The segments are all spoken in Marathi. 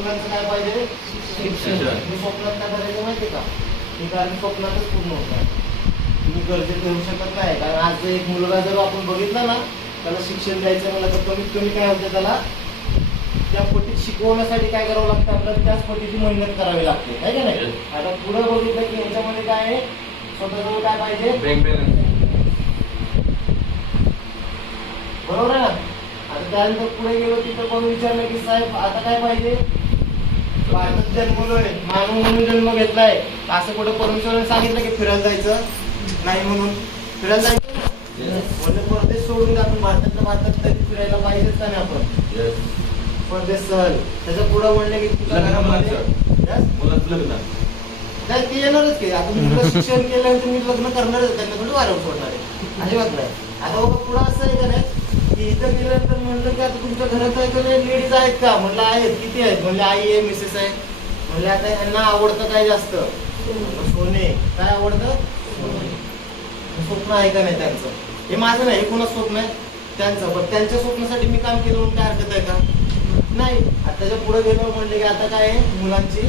मुलांचं काय पाहिजे? शिक्षण. तुम्ही स्वप्नात काय करायचं माहिती का? हे कारण स्वप्नातच पूर्ण होत आहे. तुम्ही गरजे ठेवू शकत नाही. कारण आज एक मुलगा जर आपण बघितला ना, त्याला शिक्षण द्यायचं म्हणलं तर कमीत कमी काय होतं, त्याला त्या पटीत शिकवण्यासाठी काय करावं लागतं, आपल्याला त्याच पटीची मेहनत करावी लागते, आहे का नाही? आता पुढे बघितलं की याच्यामध्ये काय आहे, स्वतःजवळ काय पाहिजे? Bank balance. बरोबर आहे ना? आता त्यानंतर पुढे गेलो तिथं कोण विचारलं की साहेब आता काय पाहिजे? भारतात जन्मलोय, मानव म्हणून जन्म घेतलाय, असं कुठं परमेश्वराने सांगितलं की फिरायला जायचं नाही म्हणून? फिरायला जायचं ना, म्हणजे परदेश सोडून आपण भारतात तरी फिरायला पाहिजेच का नाही आपण? परदेश सहल. त्याच्या पुढे म्हणले की तुझ्या घरामध्ये मुलाचं लग्न नाही, ते येणारच की. आता मुलं शिक्षण केलं तुम्ही लग्न करणारच, त्यांना थोडी वारंवार सोडणार आहे, अजिबात नाही. आता बाबा पुढं असं आहे का नाही की इथं गेल्यानंतर म्हणलं की आता तुमच्या घरात लेडीज आहेत का? म्हणलं आहेत. किती आहेत? म्हणजे आई आहे, मिसेस आहे. म्हणजे आता यांना आवडतं काय जास्त? सोने. काय आवडतं? स्वप्न आहे का नाही त्यांचं? हे माझं नाही, हे कोणाचं स्वप्न आहे? त्यांचं. पण त्यांच्या स्वप्नासाठी मी काम केलं म्हणून काय हरकत आहे का? नाही. आता त्याच्या पुढे गेलो म्हणले की आता काय आहे मुलांची,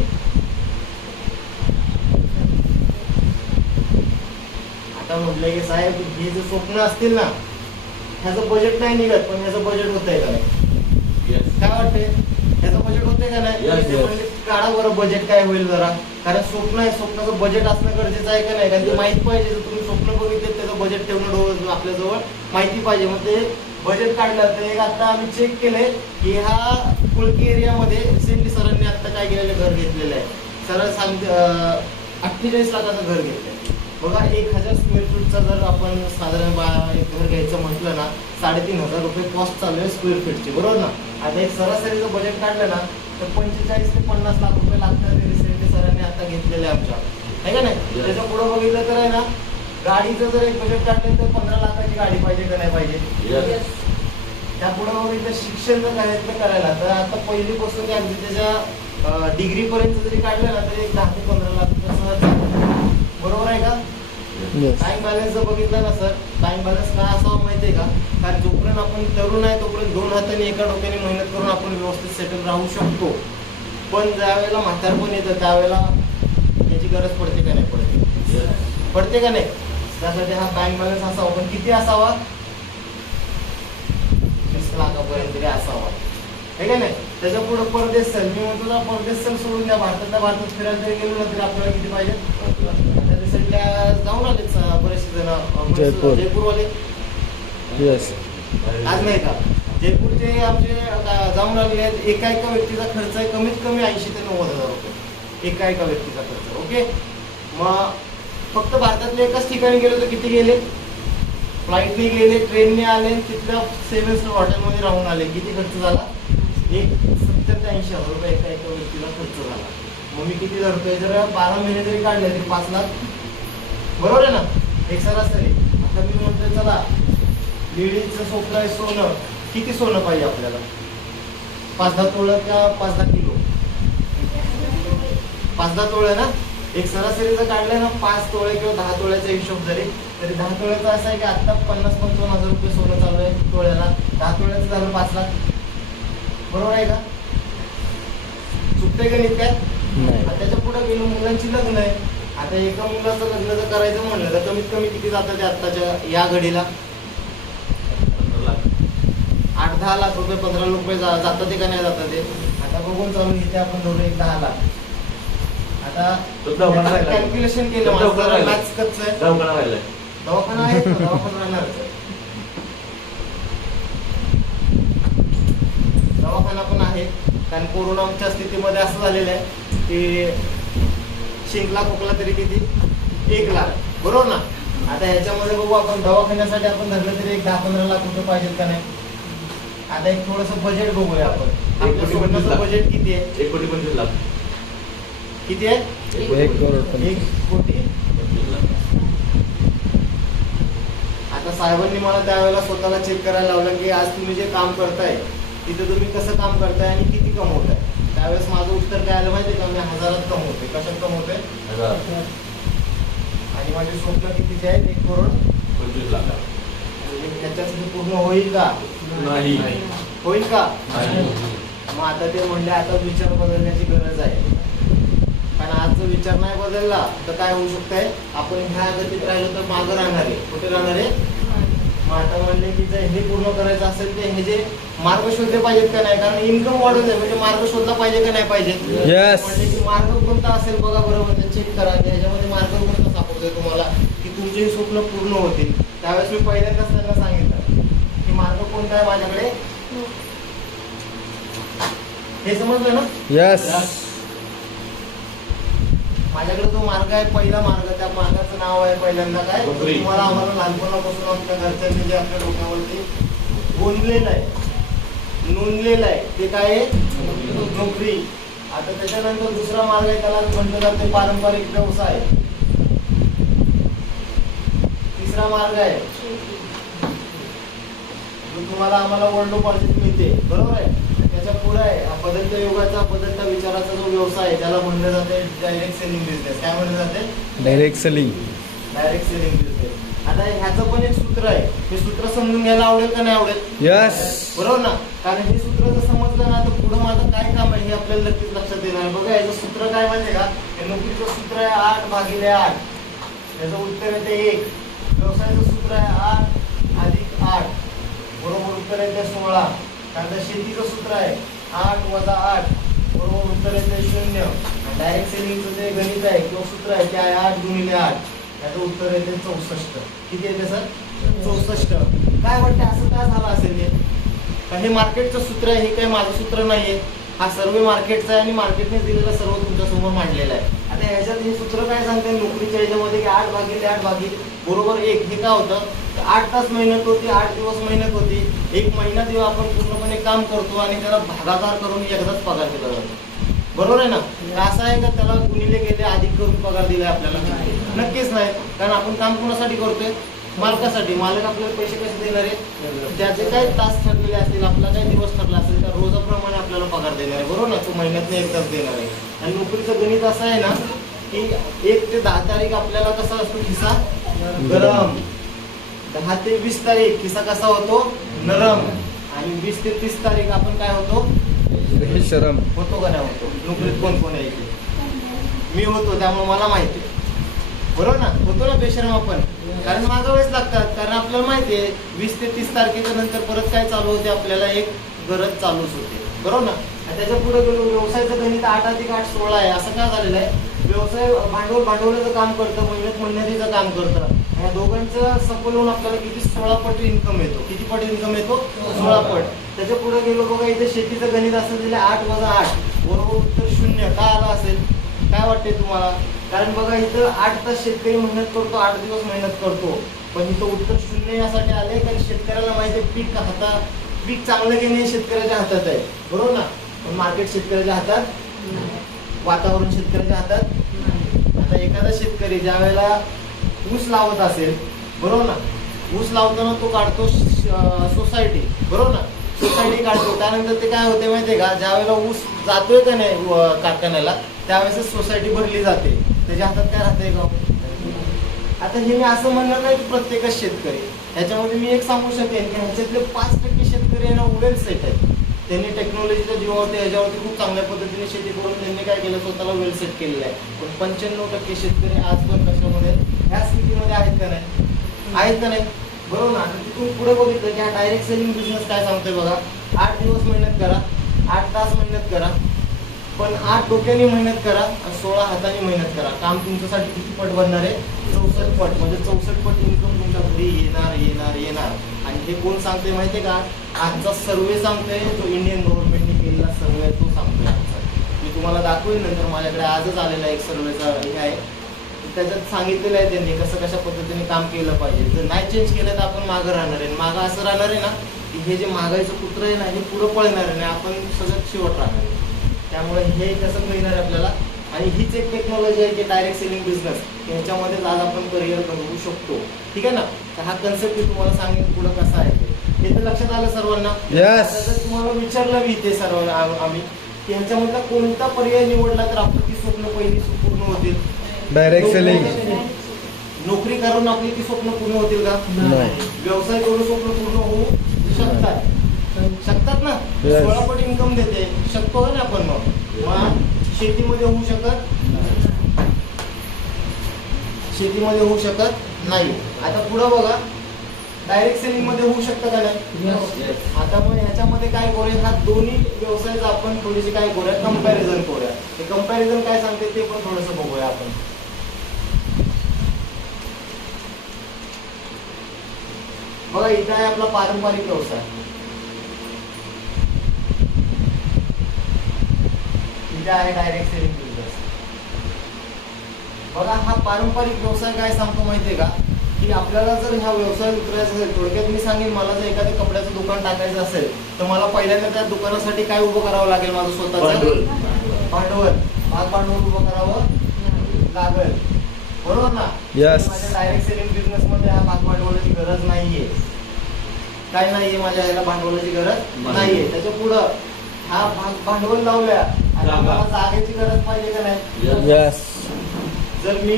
आता म्हटलं की साहेब हे जे स्वप्न असतील ना, ह्याचं बजेट नाही निघत, पण ह्याचं बजेट होतंय का नाही? काय वाटतंय? ह्याचं बजेट होतंय का नाही? म्हणजे काढा बरं बजेट काय होईल जरा. कारण स्वप्न आहे, स्वप्नाचं बजेट असणं गरजेचं आहे का नाही? कारण ते माहिती पाहिजे. जर तुम्ही स्वप्न बघितले त्याचं बजेट ठेवणं आपल्याजवळ माहिती पाहिजे. मग ते बजेट काढलं तर एक आता आम्ही चेक केलंय की ह्या कुळकी एरियामध्ये रिसेंटली सरांनी आता काय केलेलं घर घेतलेलं आहे. सर सांगते 48 लाखाचं घर घेतलंय. बघा 1000 स्क्वेअर फीटचा जर आपण साधारण एक घर घ्यायचं म्हटलं ना, 3500 रुपये कॉस्ट चालू आहे स्क्वेअर फीटची, बरोबर ना? आता एक सरासरीचं बजेट काढलं ना तर 45 ते 50 लाख रुपये लागतात. रिसेंटली सरांनी आता घेतलेले आमच्या, आहे का नाही? त्याच्या पुढे बघितलं तर आहे ना, गाडीचं जर एक बजेट काढलं तर 15 लाखाची गाडी पाहिजे का नाही पाहिजे? त्या पुढे बघितलं शिक्षण जर करायला तर आता पहिलीपासून ते अगदी त्याच्या डिग्री पर्यंत जरी काढलं ना तर एक 10 ते 15 लाख रुपये सहज. बरोबर आहे का? बँक बॅलन्स जर बघितलं ना सर, बँक बॅलन्स काय असावं माहितीये का? कारण जोपर्यंत आपण तरुण आहे तोपर्यंत 2 हाताने एका डोक्याने मेहनत करून आपण व्यवस्थित सेटल राहू शकतो. पण ज्या वेळेला म्हातारपण येतं त्यावेळेला याची गरज पडते का नाही पडते? पडते का नाही? त्यासाठी हा बँक बॅलन्स असावा. पण किती असावा? 20 लाखापर्यंत तरी असावा, हे का नाही? त्याच्या पुढे परदेश सल. मी म्हणतो ना परदेश सल सोडून द्या, भारतात फिरायला जरी गेलो ना तरी आपल्याला किती पाहिजे? जाऊन आले बरेचसे जण जयपूरवाले, आज नाही का? जयपूरचे आमचे जाऊन आलेले आहेत. एका व्यक्तीचा खर्च आहे कमीत कमी 80 ते 90,000 रुपये एका व्यक्तीचा खर्च. ओके. मग फक्त भारतातल्या एकाच ठिकाणी गेलो तर किती गेले? फ्लाईटने गेले, ट्रेनने आले, तिथल्या 7 स्टार हॉटेलमध्ये राहून आले. किती खर्च झाला? एक 70 ते 80,000 रुपये एका व्यक्तीला खर्च झाला. मग मी किती धरतोय? जर 12 महिने जरी काढले तरी 5 लाख, बरोबर आहे ना? एक सरासरी. आता मी म्हणतोय चला लेडीजचं स्वप्न आहे सोनं. किती सोनं पाहिजे आपल्याला? 5-10 तोळं का 5-10 किलो? 5-10 तोळे ना. एक सरासरी जर काढलं ना 5 तोळे किंवा 10 तोळ्याचा हिशोब जरी, तरी 10 तोळ्याचा असा आहे की आता 50-55,000 रुपये सोनं चालू आहे तोळ्याला. 10 तोळ्याचं झालं 5 लाख, बरोबर आहे का? चुकते गणित काय? त्याच्या पुढे गेलो मुलांची लग्न आहे. आता एका मुलाचं लग्न जर करायचं म्हणलं तर कमीत कमी किती जातात ते आत्ताच्या या घडीला? 8-10 लाख रुपये, 15 लाख रुपये जातात ते का नाही जातात ते? आता बघून चालू इथे आपण धरू एक 10 लाख. आता कॅल्क्युलेशन केलं मॅथ्स कच्चं आहे. दवाखाना आहे, दवाखाना राहणार. दवाखाना पण आहे. कारण कोरोनाच्या स्थितीमध्ये असं झालेलं आहे की शिंकला खोकला तरी किती? 1 लाख, बरोबर ना? आता ह्याच्यामध्ये बघू आपण दवाखान्यासाठी आपण धरलं तरी एक 10-15 लाख रुपये पाहिजेत का नाही? आता एक थोडंसं बजेट बघूया आपण. आपलं बजेट किती आहे? 1,25,00,000 लाख. किती आहे? 1,25,00,000. आता साहेबांनी मला त्यावेळेला स्वतःला चेक करायला लावलं की आज तुम्ही जे काम करताय तिथे तुम्ही कसं काम करताय आणि किती कमवताय. त्यावेळेस माझं उत्तर काय आलं माहिती का? मी 1000त कमवते. कशात कमवते? 1000. आणि माझे स्वप्न कितीचे आहेत? 1,25,00,000. ह्याच्यासाठी पूर्ण होईल का? नाही. होईल का? मग आता ते म्हणले आता विचार बदलण्याची गरज आहे. कारण आज जर विचार नाही बदलला तर काय होऊ शकतंय, आपण ह्या गतीत राहिलो तर मागं राहणार आहे. कुठे राहणार आहे? मग आता म्हणले की जर हे पूर्ण करायचं असेल तर हे जे मार्ग शोधले पाहिजेत का नाही, कारण इन्कम वाढून जाईल म्हणजे मार्ग शोधला पाहिजे का नाही पाहिजे. म्हणजे की मार्ग कोणता असेल बघा बरोबर, चेक करा की ह्याच्यामध्ये मार्ग कोणता सापडतोय तुम्हाला की तुमचे स्वप्न पूर्ण होतील. त्यावेळेस मी पहिल्यांदाच त्यांना सांगितलं की मार्ग कोणता आहे माझ्याकडे, हे समजलं ना. यस. माझ्याकडे जो मार्ग आहे पहिला मार्ग, त्या मार्गाचं नाव आहे पहिल्यांदा काय, तुम्हाला आम्हाला लहानपणापासून आमच्या घरच्यांनी जे आपल्या डोक्यावरती बोललेलं आहे, नोंदलेलं आहे, ते काय आहे, नोकरी. आता त्याच्यानंतर दुसरा मार्ग आहे, त्याला म्हटलं जाते पारंपरिक व्यवसाय. तिसरा मार्ग आहे जो तुम्हाला आम्हाला वडिलोपार्जित मिळते, बरोबर आहे. त्याच्या पुढे आहे बदलत्या युगाचा बदलत्या विचाराचा जो व्यवसाय आहे त्याला म्हणलं जाते डायरेक्ट सेलिंग बिझनेस. काय म्हणलं जाते? Direct selling. Direct selling business. आता ह्याचं पण एक सूत्र आहे, हे सूत्र समजून घ्यायला आवडेल का नाही आवडेल? यस. बरोबर ना. कारण हे सूत्र जर समजलं ना तर पुढे माझं काय काम आहे हे आपल्याला नक्कीच लक्षात येणार आहे. बघा याचं सूत्र काय म्हणजे का, हे नोकरीचं सूत्र आहे 8/8. त्याचं उत्तर येते 1. व्यवसायाचं सूत्र आहे 8 + 8, बरोबर उत्तर येते 16. कारण शेतीचं सूत्र आहे 8 - 8, बरोबर उत्तर येते 0. डायरेक्ट सेलिंगचं जे गणित आहे किंवा सूत्र आहे ते आहे 8 × 8, त्याचं उत्तर येते 64. किती येते सर? 64. काय वाटतं असं काय झालं असेल हे? हे मार्केटचं सूत्र आहे, हे काही माझं सूत्र नाहीये, हा सर्व मार्केटचा आहे आणि मार्केटने दिलेला सर्व तुमच्या समोर मांडलेला आहे. आता ह्याच्यात हे सूत्र काय सांगते नोकरीच्या ह्याच्यामध्ये की 8/8 बरोबर 1. हे काय होतं, 8 तास मेहनत होती, 8 दिवस मेहनत होती, 1 महिना दिवस आपण पूर्णपणे काम करतो आणि त्याला भागाकार करून एकदाच पगार दिला जातो. बरोबर आहे ना. असं आहे का त्याला गुणिले गेले अधिक करून पगार दिलाय आपल्याला? नक्कीच नाही. कारण आपण काम कोणासाठी करतोय? मालकासाठी. मालक आपल्याला पैसे कसे देणार आहे? त्याचे काही तास ठरलेले असतील, आपला काही दिवस ठरला असेल त्या रोजाप्रमाणे आपल्याला पगार देणार आहे, बरोबर ना. तो महिन्यातनं एकदाच देणार आहे. आणि नोकरीचं गणित असं आहे ना की 1 ते 10 तारीख आपल्याला कसा असतो खिसा गरम, 10 ते 20 तारीख खिसा कसा होतो नरम, आणि 20 ते 30 तारीख आपण काय होतो बेशरम. होतो का नाही होतो? नोकरीत कोण कोण आहे? मी होतो, त्यामुळे मला माहिती आहे, बरोबर ना. होतो ना बेशरम आपण, कारण मागावेच लागतात. कारण आपल्याला माहिती आहे 20 ते 30 तारखेच्या नंतर परत काय चालू होते, आपल्याला एक गरज चालूच होते, बरोबर ना. त्याच्या पुढे गेलो, व्यवसायाचं गणित 8 + 8 16 आहे. असं का झालेलं आहे? व्यवसाय भांडवलाचं काम करतं, मेहनतीचं काम करतं. या दोघांचं सफल होऊन आपल्याला किती 16 पट इन्कम येतो. किती पट इन्कम येतो? 16 पट. त्याच्या पुढे गेलो बघा, इथे शेतीचं गणित असं दिलं 8 - 8, बरोबर उत्तर 0. का आलं असेल? काय वाटते तुम्हाला? कारण बघा इथं 8 तास शेतकरी मेहनत करतो, 8 दिवस मेहनत करतो, पण इथं उत्तर 0 यासाठी आले कारण शेतकऱ्याला माहिती आहे पीक चांगलं घेणे शेतकऱ्याच्या हातात आहे, बरोबर ना. पण मार्केट शेतकऱ्याच्या हातात, वातावरण शेतकऱ्याच्या हातात. आता एखादा शेतकरी ज्या वेळेला ऊस लावत असेल, बरोबर ना, ऊस लावताना तो काढतो सोसायटी, बरोबर ना. सोसायटी काढतो, त्यानंतर ते काय होते माहितीये का, ज्या वेळेला ऊस जातोय का नाही कारखान्याला त्यावेळेस सोसायटी भरली जाते, त्याच्या हातात काय राहतंय का? आता हे मी असं म्हणणार नाही की प्रत्येकच शेतकरी, ह्याच्यामध्ये मी एक सांगू शकेन की ह्याच्यातले 5% शेतकरी आहे ना वेल सेट आहेत. त्यांनी टेक्नॉलॉजीच्या जीवावरती ह्याच्यावरती खूप चांगल्या पद्धतीने शेती करून त्यांनी काय केलं, स्वतःला वेल सेट केलेलं आहे. पण 95% शेतकरी आज पण कशामध्ये ह्या स्थितीमध्ये आहेत का नाही? आहेत का नाही? बरोबर ना. तिथून पुढे बघितलं की हा डायरेक्ट सेलिंग बिझनेस काय सांगतोय बघा, 8 दिवस मेहनत करा, 8 तास मेहनत करा, पण 8 डोक्याने मेहनत करा आणि 16 हाताने मेहनत करा. काम तुमच्यासाठी किती पट बनणार आहे? 64 पट. म्हणजे 64 पट इन्कम तुमच्या घरी येणार येणार येणार. आणि हे कोण सांगते माहितीये का? आजचा सर्वे सांगतोय, जो इंडियन गव्हर्नमेंटने केलेला सर्वे आहे तो सांगतोय आजचा. मी तुम्हाला दाखवेन नंतर, माझ्याकडे आजच आलेला एक सर्वेचा हे आहे, त्याच्यात सांगितलेलं आहे त्यांनी कसं कशा पद्धतीने काम केलं पाहिजे. जर नाही चेंज केलं तर आपण मागं राहणार आहे. मागं असं राहणार आहे ना की हे जे महागाईचं कुत्र आहे ना हे पुढं पळणार आहे, आपण सगळ्यात शेवट राहणार आहे. त्यामुळे हे कसं मिळणार आहे आपल्याला. आणि हीच एक टेक्नॉलॉजी आहे की डायरेक्ट सेलिंग बिझनेस, ह्याच्यामध्येच आज आपण करिअर बनवू शकतो. ठीक आहे ना. तर हा कन्सेप्ट मी तुम्हाला सांगेन पुढं कसा आहे ते तर लक्षात आलं सर्वांना. जर तुम्हाला विचारलं मी ते सर्वांना आम्ही की ह्याच्यामधला कोणता पर्याय निवडला तर आपलं ती स्वप्न पहिली पूर्ण होतील? Direct selling. नोकरी करून आपली ती स्वप्न पूर्ण होतील का? व्यवसाय करून स्वप्न पूर्ण होऊ शकतात. शकतात ना. Yes. 16 पट इन्कम देते, शकतो ना आपण. मग शेतीमध्ये होऊ शकत नाही. आता पुढं बघा, डायरेक्ट सेलिंग मध्ये होऊ शकतं का नाही? आता मग ह्याच्यामध्ये काय करूया, हा दोन्ही व्यवसायाचा आपण थोडीशी काय करूया, कंपॅरिझन करूया. ते कंपॅरिझन काय सांगते ते पण थोडंसं बघूया आपण. बघा, इथं आहे आपला पारंपरिक व्यवसाय, इथे आहे डायरेक्ट सेलिंग बिझनेस. बघा, हा पारंपरिक व्यवसाय काय सांगतो माहितीये का, की आपल्याला जर ह्या व्यवसायात उतरायचं असेल, थोडक्यात मी सांगेन, मला जर एखाद्या कपड्याचं दुकान टाकायचं असेल तर मला पहिल्यांदा त्या दुकानासाठी काय उभं करावं लागेल, माझं स्वतःचं भांडवल, भांडवल उभं करावं लागेल, बरोबर ना? Yes. माझ्या डायरेक्ट सेलिंग बिझनेस मध्ये हा भांडवलाची गरज नाहीये. काय नाहीये, माझ्या याला भांडवलाची गरज नाहीये. त्याच्या पुढं हा भांडवल लावल्या आणि मला जागेची गरज पाहिजे का नाही? यस. जर मी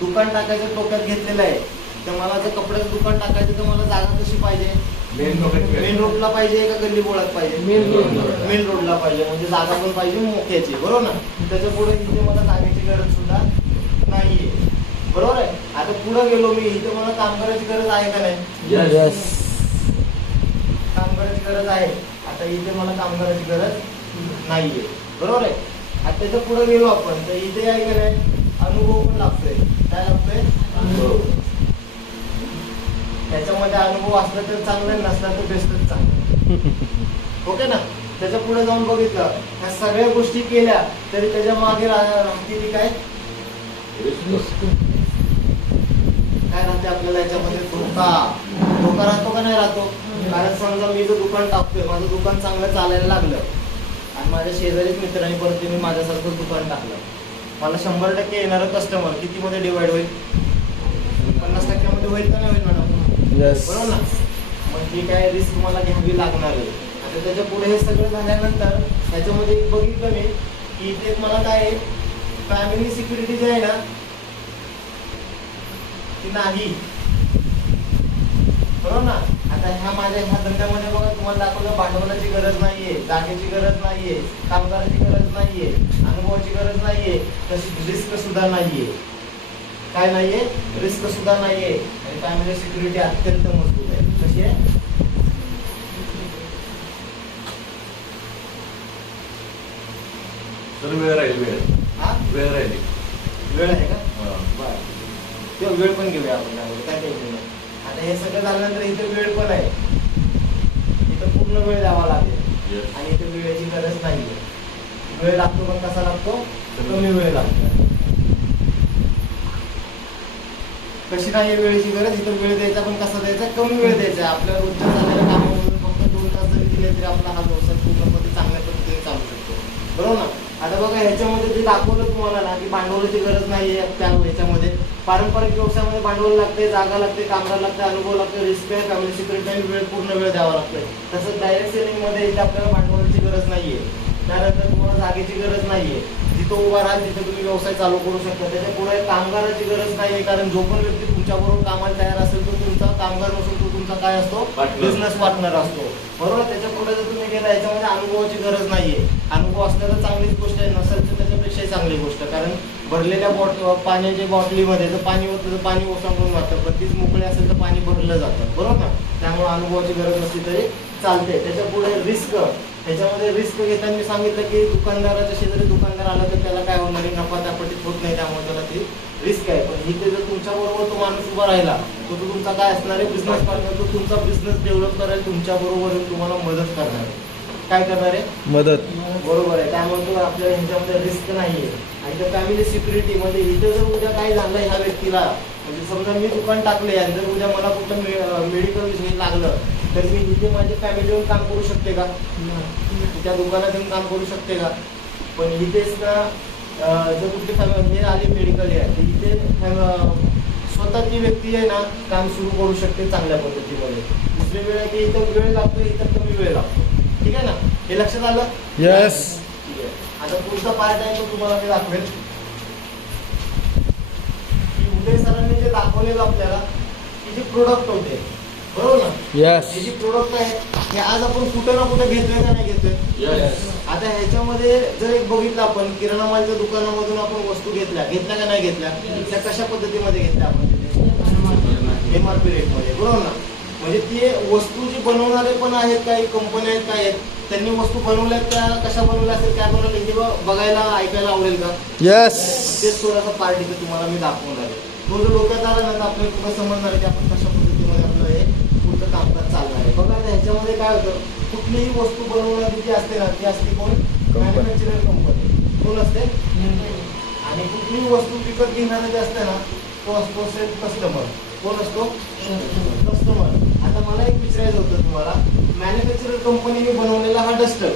दुकान टाकायचं टोक्यात घेतलेलं आहे, तर मला जर कपड्याचं दुकान टाकायचं तर मला जागा कशी पाहिजे? मेन रोडला पाहिजे का गल्ली बोळात पाहिजे? मेन रोडला पाहिजे, म्हणजे जागा पण पाहिजे मोक्याची, बरोबर ना? त्याच्या पुढे इथे मला जागेची गरज सुद्धा नाहीये, बरोबर आहे. आता पुढे गेलो मी, इथे मला कामगाराची गरज आहे का नाही? यस. कामगाराची गरज आहे. आता इथे मला कामगाराची गरज नाहीये, बरोबर आहे. आता त्याच्या पुढे गेलो आपण, तर इथे आहे का नाही, अनुभव पण लागतोय. काय लागतोय? अनुभव. त्याच्यामध्ये अनुभव असला तर चांगलं, नसला तर बेस्टच चांगलं. ओके ना? त्याच्या पुढे जाऊन बघितलं, ह्या सगळ्या गोष्टी केल्या तरी त्याच्या मागे राहते काय राहते आपल्याला याच्यामध्ये? धोका राहतो का नाही राहतो? कारण समजा मी जर दुकान टाकतोय, माझं दुकान चांगलं चालायला लागलं आणि माझ्या शेजारीच मित्रांनी परत मी माझ्यासारखं दुकान टाकलं, मला 100% येणारं कस्टमर किती मध्ये डिवाइड होईल? 50% होईल का नाही होईल मॅडम? यस. बरोबर ना? मग ती काय रिस्क मला घ्यावी लागणार आहे. आता त्याच्या पुढे हे सगळं झाल्यानंतर त्याच्यामध्ये एक बघितलं मी की इथे मला काय फॅमिली सिक्युरिटी जी आहे ना ती नाही, बरोबर ना? आता ह्या धंद्यामध्ये बघा, तुम्हाला दाखवलं भांडवलाची गरज नाहीये, जागेची गरज नाहीये, कामगाराची गरज नाहीये, अनुभवाची गरज नाहीये, तशी रिस्क सुद्धा नाहीये. काय नाहीये? रिस्क सुद्धा नाहीये. आणि फॅमिली सिक्युरिटी अत्यंत मजबूत आहे. कशी आहे? सर वेळ राहील, हा, वेळ राहील. वेळ आहे का? बरं, तेव्हा वेळ पण घेऊया आपण, काय टेन्शन नाही. आता हे सगळं झाल्यानंतर इथे वेळ पण आहे, इथं पूर्ण वेळ द्यावा लागेल आणि इथे वेळेची गरज नाहीये. वेळ लागतो पण कसा लागतो? कमी वेळ लागतो. कशी नाही वेळेची गरज, इथं वेळ द्यायचा पण कसा द्यायचा? कमी वेळ द्यायचा. आपल्या रोजच्या झालेल्या कामामधून फक्त 2 तास जरी दिले तरी आपला हा व्यवसाय पूर्णपणे चांगल्या पद्धतीने चालू शकतो, बरोबर ना? आता बघा, ह्याच्यामध्ये जे दाखवलं तुम्हाला ना की भांडवलाची गरज नाहीये, त्या ह्याच्यामध्ये पारंपरिक व्यवसायामध्ये भांडवल लागते, जागा लागते, कामगार लागते, अनुभव लागते, रिस्क आहे, फॅमिली सिक्युरिटी आणि वेळ, पूर्ण वेळ द्यावा लागतोय. तसंच डायरेक्ट सेलिंग मध्ये इथे आपल्याला भांडवलाची गरज नाहीये, त्यानंतर तुम्हाला जागेची गरज नाहीये, जिथं उभा राहाल तिथे तुम्ही व्यवसाय चालू करू शकता. त्याच्या पुढे कामगाराची गरज नाहीये, कारण जो पण व्यक्ती तुमच्याबरोबर कामाला तयार असेल तो तुमचा कामगार नसून तो तुमचा काय असतो? बिझनेस पार्टनर असतो, बरोबर. त्याच्या पुढे जर तुम्ही गेला, याच्यामध्ये अनुभवाची गरज नाहीये. अनुभव असला तर चांगलीच गोष्ट आहे, नसेल तर त्याच्यापेक्षाही चांगली गोष्ट, कारण भरलेल्या पाण्याच्या बॉटलीमध्ये जर पाणी होतं तर पाणी ओसंडून जातं, पण तीच मोकळी असेल तर पाणी भरलं जातं, बरोबर ना? त्यामुळे अनुभवाची गरज नसली तरी चालते. त्याच्या पुढे रिस्क, ह्याच्यामध्ये रिस्क घेताना मी सांगितलं की दुकानदाराच्या शेजारी दुकानदार आला तर त्याला काय होणार आहे? नफा त्यापटीत होत नाही, त्यामुळे त्याला ती रिस्क आहे. पण इथे जर तुमच्या बरोबर तो माणूस उभा राहिला तो तुमचा काय असणार आहे? Business partner. तो तुमचा बिझनेस डेव्हलप करायला तुमच्या बरोबर तुम्हाला मदत करणार आहे. काय करणार आहे? मदत. बरोबर आहे. त्यामुळे तो आपल्या ह्याच्यामध्ये रिस्क नाहीये. आणि त्या फॅमिली सिक्युरिटी मध्ये इथे जर उद्या काय झालं ह्या व्यक्तीला, म्हणजे समजा मी दुकान टाकले आणि जर उद्या मला कुठलं मेडिकल विषयी लागलं तर मी इथे माझी फॅमिली येऊन काम करू शकते का? त्या दुकानात येऊन काम करू शकते का? पण इथेच ना जर कुठली फॅमिली हे आली मेडिकल आहे तर इथे स्वतः ती व्यक्ती आहे ना काम सुरू करू शकते चांगल्या पद्धतीमध्ये. दुसरी वेळ आहे की इथं वेळ लागतो, इथं कमी वेळ लागतो. ठीक आहे ना? हे लक्षात आलं? यस. आता पुढचा पार्ट आहे तो तुम्हाला मी दाखवेल की उदय सरांनी जे दाखवलेलं आपल्याला की जे प्रोडक्ट होते बरोबर ना? Yes. हे जे प्रोडक्ट आहे हे आज आपण कुठं ना कुठं घेतोय का नाही घेतोय? आता ह्याच्यामध्ये जर एक बघितलं आपण किराणा मालाच्या दुकानामधून आपण वस्तू घेतल्या का नाही घेतल्या, त्या कशा पद्धतीमध्ये घेतल्या आपण MRP रेटमध्ये, बरोबर ना? म्हणजे ते वस्तू जी बनवणारे पण आहेत, काही कंपन्या आहेत, काय आहेत, त्यांनी वस्तू बनवल्या त्या कशा बनवल्या असेल, काय बनवल्या हे बघायला ऐकायला आवडेल का? Yes. तेच थोडासा पार्ट इथे तुम्हाला मी दाखवणार आहे. तो जर डोक्यात आला ना तर आपल्याला कुठं समजणार आहे की आपण कशा पद्धतीमध्ये आपलं हे पुढचं कामकाज चालणार आहे. बघा आता ह्याच्यामध्ये काय होतं, कुठलीही वस्तू बनवणारी जी असते ना ती असते कोण? Manufacturer company. कोण असते? आणि कुठलीही वस्तू विकत घेणारा जे असते ना तो असतो कस्टमर. कोण असतो? कस्टमर. आता मला एक विचारायचं होतं तुम्हाला, मॅन्युफॅक्चरर कंपनीने बनवलेला हा डस्टर,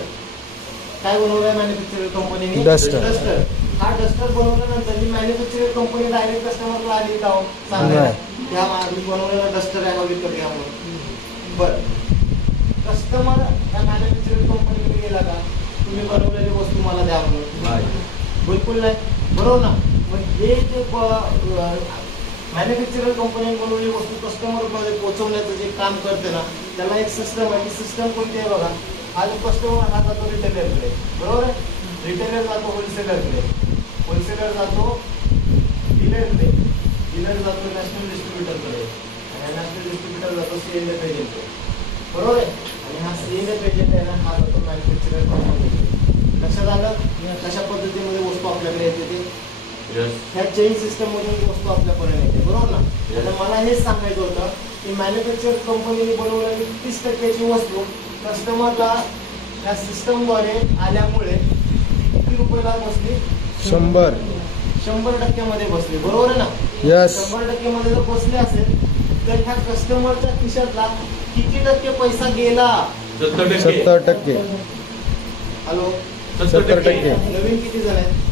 काय बनवलाय मॅन्युफॅक्चरर कंपनीने? डस्टर. हा डस्टर बनवल्यानंतर ही मॅन्युफॅक्चरर कंपनी डायरेक्ट कस्टमरला आली का सांगायला की हा मी बनवलेला डस्टर आहे, हा विकत घ्या म्हणून? बरं, कस्टमर त्या मॅन्युफॅक्चरर कंपनीकडे गेला का तुम्ही बनवलेली वस्तू मला द्या म्हणून? बिलकुल नाही, बरोबर ना? मग हे जे मॅन्युफॅक्चरर कंपनी बनवलेली वस्तू कस्टमरमध्ये पोहोचवण्याचं जे काम करते ना त्याला एक सिस्टम आहे. ती सिस्टम कोणती आहे बघा. हा जो कस्टमर हा जातो रिटेलरकडे, बरोबर आहे? रिटेलर जातो होलसेलरकडे, होलसेलर जातो डीलरकडे, डीलर जातो नॅशनल डिस्ट्रीब्युटरकडे, आणि नॅशनल डिस्ट्रीब्युटर जातो CNF एजंटकडे, बरोबर आहे? आणि हा CNF एजंट आहे ना हा जातो मॅन्युफॅक्चरर कंपनीकडे. लक्षात आलं कशा पद्धतीमध्ये वस्तू आपल्याकडे येते ते? ह्या चेन सिस्टम मधून वस्तू आपल्यापर्यंत येते, बरोबर ना? आता मला हेच सांगायचं होतं की मॅन्युफॅक्चर कंपनीने बनवलेली 30% वस्तू कस्टमरला या सिस्टमद्वारे आल्यामुळे किती रुपयाला बसली? 100% मध्ये बसली, बरोबर आहे ना? Yes. 100% मध्ये जर बसली असेल तर ह्या कस्टमरच्या खिशातला किती टक्के पैसा गेला? 70%. हॅलो, 70%. नवीन किती जण आहेत?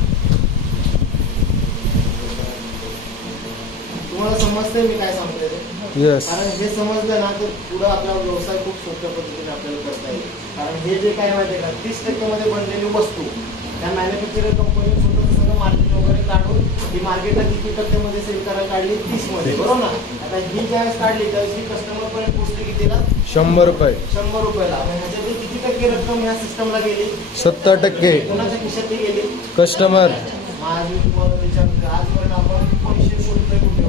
तुम्हाला समजतंय मी काय सांगतोय ते? Yes. कारण हे समजलं ना तर पुढे आपला व्यवसाय खूप सोप्या पद्धतीने आपल्याला करता येईल. कारण हे जे काय माहिती आहे का 30% मध्ये बनलेली वस्तू त्या मॅन्युफॅक्चरर कंपनी स्वतःचं सगळं मार्केट वगैरे काढून ही मार्केटला किती टक्क्यामध्ये सेल करायला काढली? 30 मध्ये, बरोबर ना? आता ही ज्यावेळेस काढली त्यावेळेस ही कस्टमर पर्यंत पोहोचली कितीला? 100 रुपये. 100 रुपयाला. आणि ह्याच्यातली किती टक्के रक्कम ह्या सिस्टमला गेली? 70%. कोणाच्या खिशात गेली? कस्टमर. आज मी तुम्हाला विचारतो, आजपर्यंत आपण पैसे शोधतोय कुठे?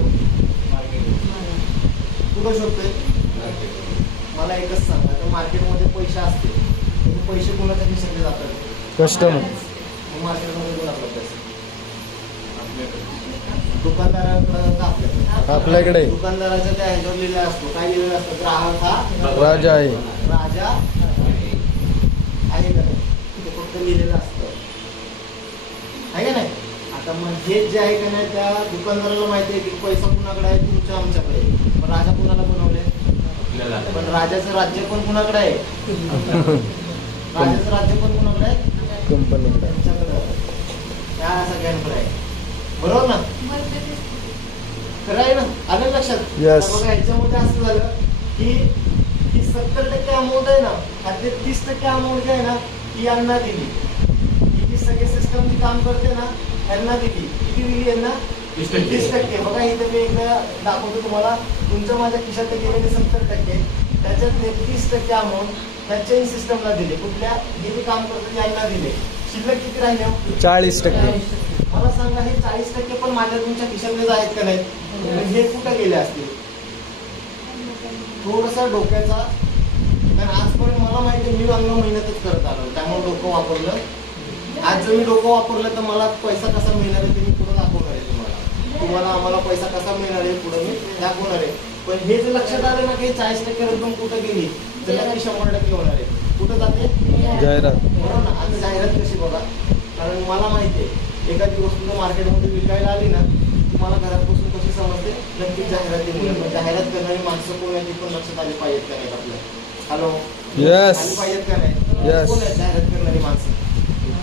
कुठं शोधतोय? मला एकच सांगा, तर मार्केटमध्ये पैसे असते पैसे कोणाच्या खिशातले जातात? कस्टमर. मार्केटमध्ये कोण आपला पैसे? दुकानदाराकडे का आपल्याकडे? आपल्याकडे. दुकानदाराच्या त्या ह्याच्यावर लिहिलेला असतो, काय लिहिलेलं असतं? ग्राहक हा राजा आहे. राजा आहे का नाही? ते फक्त लिहिलेलं असतं, आहे का नाही? आता मग हे जे आहे का नाही त्या दुकानदाराला माहिती आहे की पैसा कुणाकडे आहे? तुमच्या आमच्याकडे. पण राजा कुणाला बनवले? पण राजाचं राज्य पण कुणाकडे आहे? राजाचं राज्य पण कुणाकडे आहे? कंपनीकडे. तुमच्याकडे, त्या सगळ्यांकडे आहे, बरोबर ना? खरं आहे ना? आलं लक्षात? Yes. बघा ह्याच्यामध्ये असं झालं की 70% अमाऊंट आहे ना, त्यातले 30% अमाऊंट जे आहे ना ती यांना दिली. ही जी सगळे सिस्टम जी काम करते ना यांना दिली. किती दिली यांना? 30%. बघा इथे मी एकदा दाखवतो तुम्हाला. तुमचं माझ्या खिशात गेलेले 70%, त्याच्यातले 30% अमाऊंट त्या चेन सिस्टमला दिले. कुठल्या? हे जे काम करतात यांना दिले. शिल्लक किती राहिले? 40%. मला सांगा हे 40% पण माझ्या तुमच्या खिशातलेच आहेत का नाहीत? हे कुठे गेले असतील? थोडसा डोक्याचा, कारण आजपर्यंत मला माहिती आहे मी अंग मेहनतच करत आलो, त्यामुळे डोकं वापरलं. आज जर मी डोकं वापरलं तर मला पैसा कसा मिळणार आहे ते मी पुढे दाखवणार आहे तुम्हाला आम्हाला पैसा कसा मिळणार आहे पुढे मी दाखवणार आहे. पण हे जर लक्षात आलं ना की 40% रक्कम कुठं गेली तर नक्की 100% होणार आहे. कुठं जाते? जाहिरात. बरोबर ना? आता जाहिरात कशी बघा, कारण मला माहिती आहे एखादी वस्तू जर मार्केटमध्ये विकायला आली ना तुम्हाला घरात बसून कशी समजते? नक्कीच जाहिरातीमुळे. पण जाहिरात करणारी माणसं कोण आहे ती पण लक्षात आली पाहिजेत का नाहीत आपल्या? Hello, Yes. आली पाहिजेत का नाही? Yes. कोण आहेत जाहिरात करणारी माणसं?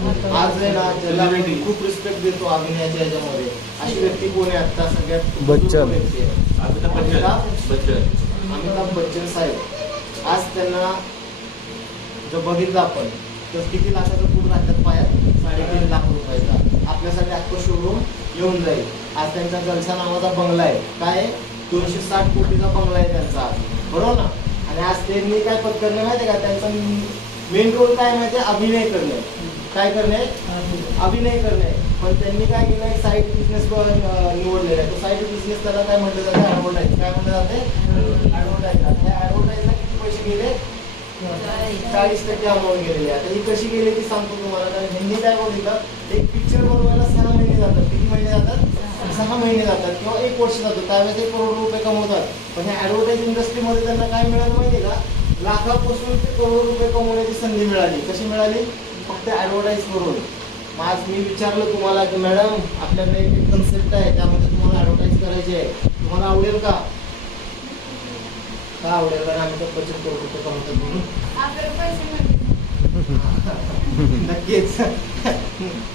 आज आहे ना ज्याला मी खूप रिस्पेक्ट देतो अभिनयाच्या ह्याच्यामध्ये अशी व्यक्ती कोण आहे आता सगळ्यात? बच्चन. अमिताभ बच्चन साहेब. आज त्यांना जर बघितलं आपण तर किती लाखाचं फूड राहतात पायात? 3.5 लाख रुपयाचा. आपल्यासाठी अख्खं शोरूम येऊन जाईल. आज त्यांचा जलसा नावाचा बंगला आहे. काय? 260 कोटीचा बंगला आहे त्यांचा. बरोबर ना. आणि आज त्यांनी काय पत्करणे माहिती आहे का, त्यांचा मेन रोल काय माहिती आहे, अभिनय करणे. काय करणे, अभिनय करणे. पण त्यांनी काय केलं, एक साईड बिझनेस निवडलेला आहे. तो साईड बिझनेस त्याला काय म्हटलं जातं, ऍडव्हर्टाईज. काय म्हटलं जाते, ऍडव्हर्टाईज. आता ह्या ऍडव्हर्टाईजला किती पैसे गेले, 40% अमाऊंट गेलेली आहे. आता ही कशी गेली ती सांगतो तुम्हाला. कारण ह्यांनी काय बघितलं, एक पिक्चर बनवायला 6 महिने जातात. किती महिने जातात, 6 महिने जातात किंवा 1 वर्ष जातो. त्यावेळेस 1 करोड रुपये कमवतात. पण ह्या ऍडव्हर्टाईज इंडस्ट्रीमध्ये त्यांना काय मिळालं माहितीये का, लाखापासून ते करोड रुपये कमवण्याची संधी मिळाली. कशी मिळाली, फक्त ऍडव्हर्टाईज करून. आज मी विचारलं तुम्हाला की मॅडम आपल्याकडे एक कन्सेप्ट आहे, त्यामध्ये तुम्हाला ऍडव्हर्टाईज करायची आहे, तुम्हाला आवडेल का? का आवडेल, कारण आम्ही तर 25 करोड रुपये कमवतात म्हणून. नक्कीच.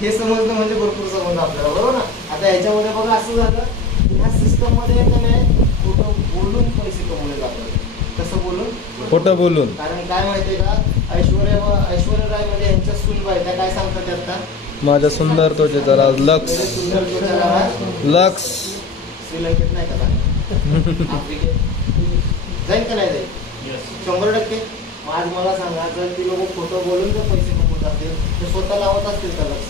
हे समजलं म्हणजे भरपूर समजलं आपल्याला, बरोबर ना. आता याच्यामध्ये बघा असं झालं, ह्या सिस्टम मध्ये खोटं बोलून पैसे कमवले जातात. कसं बोलून, खोटं बोलून. कारण काय माहितीये का, ऐश्वर्या राय मध्ये यांच्या सुनबाई त्या काय सांगतात आता, माझ्या सुंदर त्वचे जरा लक्स सुंदर त्वचा लक्स. श्रीलंकेत नाही का जाणार? आफ्रिकेत जाईल का नाही जाईल, 100%. मग आज मला सांगा, जर ती लोक खोटं बोलून जर पैसे कमवत असतील तर स्वतः लावत असतील का लक्ष?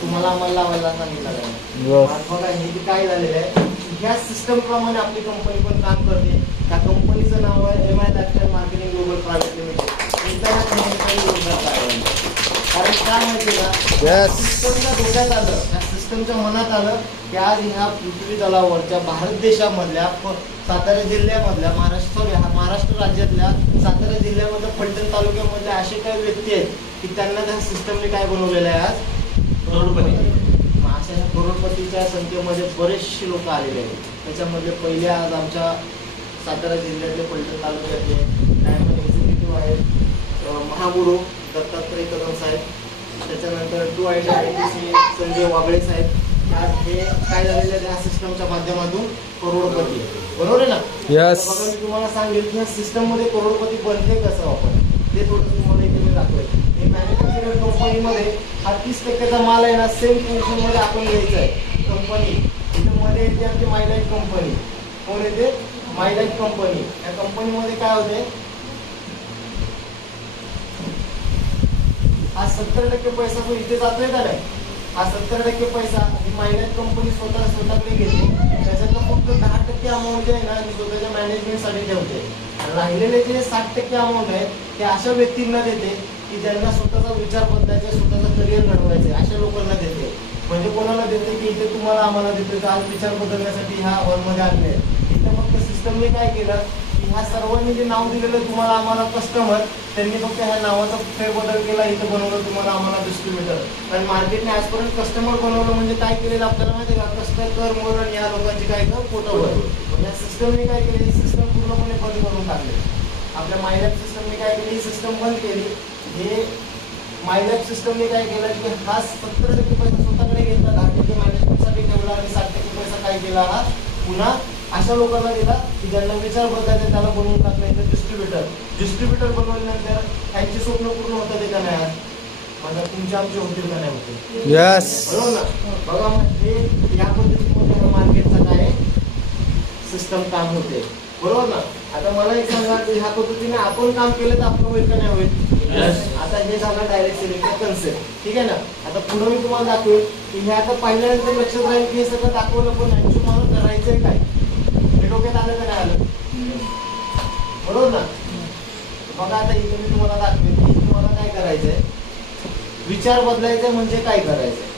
तुम्हाला आम्हाला लावायला सांगितलं काय? आज बघा हे काय झालेलं आहे, ह्या सिस्टम प्रमाणे आपली कंपनी पण काम करते. त्या कंपनीचं नाव आहे MI Lacton marketing global private limited. कारण काय माहितीये का, सिस्टमच्या डोक्यात आलं, त्या सिस्टमच्या मनात आलं की आज ह्या पृथ्वी तलावरच्या भारत देशामधल्या सातारा जिल्ह्यामधल्या महाराष्ट्र राज्यातल्या सातारा जिल्ह्यामधल्या फलटण तालुक्यामधल्या असे काही व्यक्ती आहेत की त्यांना त्या सिस्टमने काय बनवलेलं आहे, आज करोडपती. अशा ह्या करोडपतीच्या संख्येमध्ये बरेचसे लोक आलेले आहेत. त्याच्यामध्ये पहिले आज आमच्या सातारा जिल्ह्यातले फलटण तालुक्यातले डायमंड एक्झिक्युटिव्ह आहेत महागुरु दत्तात्रय कदम साहेब. त्याच्यानंतर टू आयडिया संजय वागळे साहेब. आज हे काय झालेलं आहे, या सिस्टमच्या माध्यमातून करोडपती, बरोबर आहे ना. यस. बघा मी तुम्हाला सांगेल की ह्या सिस्टम मध्ये करोडपती बनते कसं आपण, ते थोडं तुम्हाला इथे मी दाखवेल. हे मॅन्युफॅक्चरिंग कंपनीमध्ये हा 30% माल आहे ना, सेम पोर्शन मध्ये आपण घ्यायचा आहे. कंपनी इथे मध्ये येते आपली मायलाईट कंपनी. कोण येते, मायलाईट कंपनी. या कंपनीमध्ये काय होते, हा 70% पैसा जो इथे जातोय का नाही, हा 70% पैसा ही मायलाईट कंपनी स्वतःकडे घेते. त्याच्यातलं फक्त 10% अमाऊंट जे आहे ना, ती स्वतःच्या मॅनेजमेंटसाठी ठेवते. राहिलेले जे 60% अमाऊंट आहे ते अशा व्यक्तींना देते की ज्यांना स्वतःचा विचार बदलायचा, स्वतःचा करिअर घडवायचं, अशा लोकांना देते. म्हणजे कोणाला देते की इथे तुम्हाला आम्हाला देते तर आज विचार बदलण्यासाठी ह्या हॉलमध्ये आणले. इथे फक्त सिस्टमने काय केलं की ह्या सर्वांनी जे नाव दिलेलं तुम्हाला आम्हाला कस्टमर, त्यांनी फक्त ह्या नावाचा फेरबदल केला. इथं बनवलं तुम्हाला आम्हाला डिस्ट्रीब्युटर. कारण मार्केटने आजपर्यंत कस्टमर बनवलं म्हणजे काय केलेलं आपल्याला माहिती आहे का, कस्टमर मोर या लोकांची काय कर पोटवर. पण या सिस्टमने काय केली, ही सिस्टम पूर्णपणे बंद करून टाकली. आपल्या मायलॅब सिस्टमने काय केली, ही सिस्टम बंद केली. हे मायलॅब सिस्टमने काय केलं की हा 70% पैसा स्वतःकडे घेतला, 10% मॅनेजमेंटसाठी ठेवला आणि 60% पैसा काय केला, हा पुन्हा अशा लोकांना दिला की ज्यांना विचार बदलायचा त्याला बनवून टाकलं डिस्ट्रीब्युटर बनवल्यानंतर त्यांची स्वप्न पूर्ण होतात का नाही, माझा तुमचे आमचे होतील का नाही होतील, यस. बरोबर ना. बघा मग हे या पद्धतीमध्ये मार्केटचा काय सिस्टम काम होते, बरोबर ना. आता मला एक सांगा की ह्या पद्धतीने आपण काम केलं तर आपलं होईल का नाही होईल. आता हे झालं डायरेक्ट सिलेक्टेड कन्सेप्ट, ठीक आहे ना. आता पुढे मी तुम्हाला दाखवेल की हे आता पाहिल्यानंतर लक्षात राहील की हे सगळं दाखवलं पण ऍक्च्युअली मला करायचंय काय, हे डोक्यात आलं का नाही आलं, बरोबर ना. बघा आता इथे मी तुम्हाला दाखवेल की तुम्हाला काय करायचंय, विचार बदलायचा म्हणजे काय करायचंय.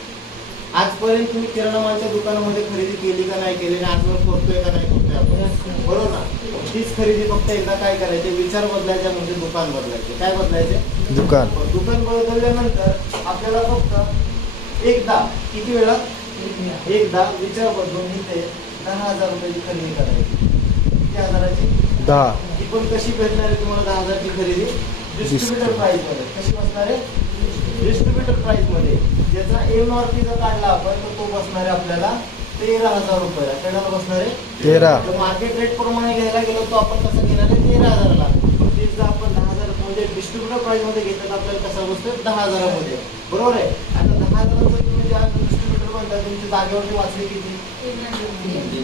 आजपर्यंत तुम्ही किराणा मालच्या दुकानामध्ये खरेदी केली का नाही केली, आजवर करतोय का नाही करतोय आपण, बरोबर ना. तीच खरेदी फक्त एकदा काय करायचे, विचार बदलायचा म्हणजे दुकान बदलायचे. काय बदलायचे, दुकान. दुकान बदलल्यानंतर आपल्याला फक्त एकदा, किती वेळा, एकदा विचार बदलून इथे 10,000 रुपयाची खरेदी करायची. किती हजाराची, 10. ती पण कशी भेटणार आहे तुम्हाला 10,000ची खरेदी, डिस्ट्रीब्युटर प्राइस मध्ये. कशी बसणार आहे, डिस्ट्रीब्युटर प्राइस मध्ये. ज्याचा MRP जर काढला आपण तर तो बसणार आहे आपल्याला 13,000 रुपयाला. केवढ्याला बसणार आहे, 13. मार्केट रेट प्रमाणे घ्यायला गेलो तो आपण कसं घेणार आहे, 13,000ला. पण तेच जर आपण 10,000 म्हणजे डिस्ट्रीब्युटर प्राइस मध्ये घेतलं तर आपल्याला कसं बसतं, 10,000 मध्ये, बरोबर आहे. आता 10,000 तुम्ही ज्या डिस्ट्रीब्युटर म्हणता तुमच्या जागेवरती वाचले किती,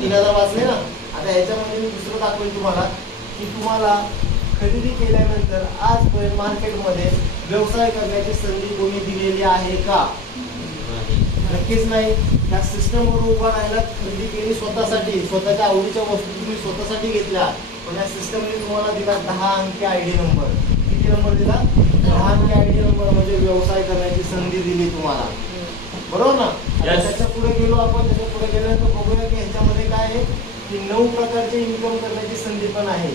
3,000 वाचले ना. आता ह्याच्यामध्ये मी दुसरं दाखवेल तुम्हाला की तुम्हाला खरेदी केल्यानंतर आजपर्यंत मार्केटमध्ये व्यवसाय करण्याची संधी कोणी दिलेली आहे का? नक्कीच नाही. या सिस्टमवर उभा राहायला खरेदी केली स्वतःसाठी, स्वतःच्या आवडीच्या वस्तू तुम्ही स्वतःसाठी घेतल्या, पण या सिस्टमने तुम्हाला दिला 10 अंकी आयडी नंबर. किती नंबर दिला? 10 अंकी आयडी नंबर, म्हणजे व्यवसाय करण्याची संधी दिली तुम्हाला. बरोबर ना? आता त्याच्या पुढे गेलो आपण, त्याच्या पुढे गेल्यानंतर बघूया की ह्याच्यामध्ये काय आहे की 9 प्रकारचे इन्कम करण्याची संधी पण आहे.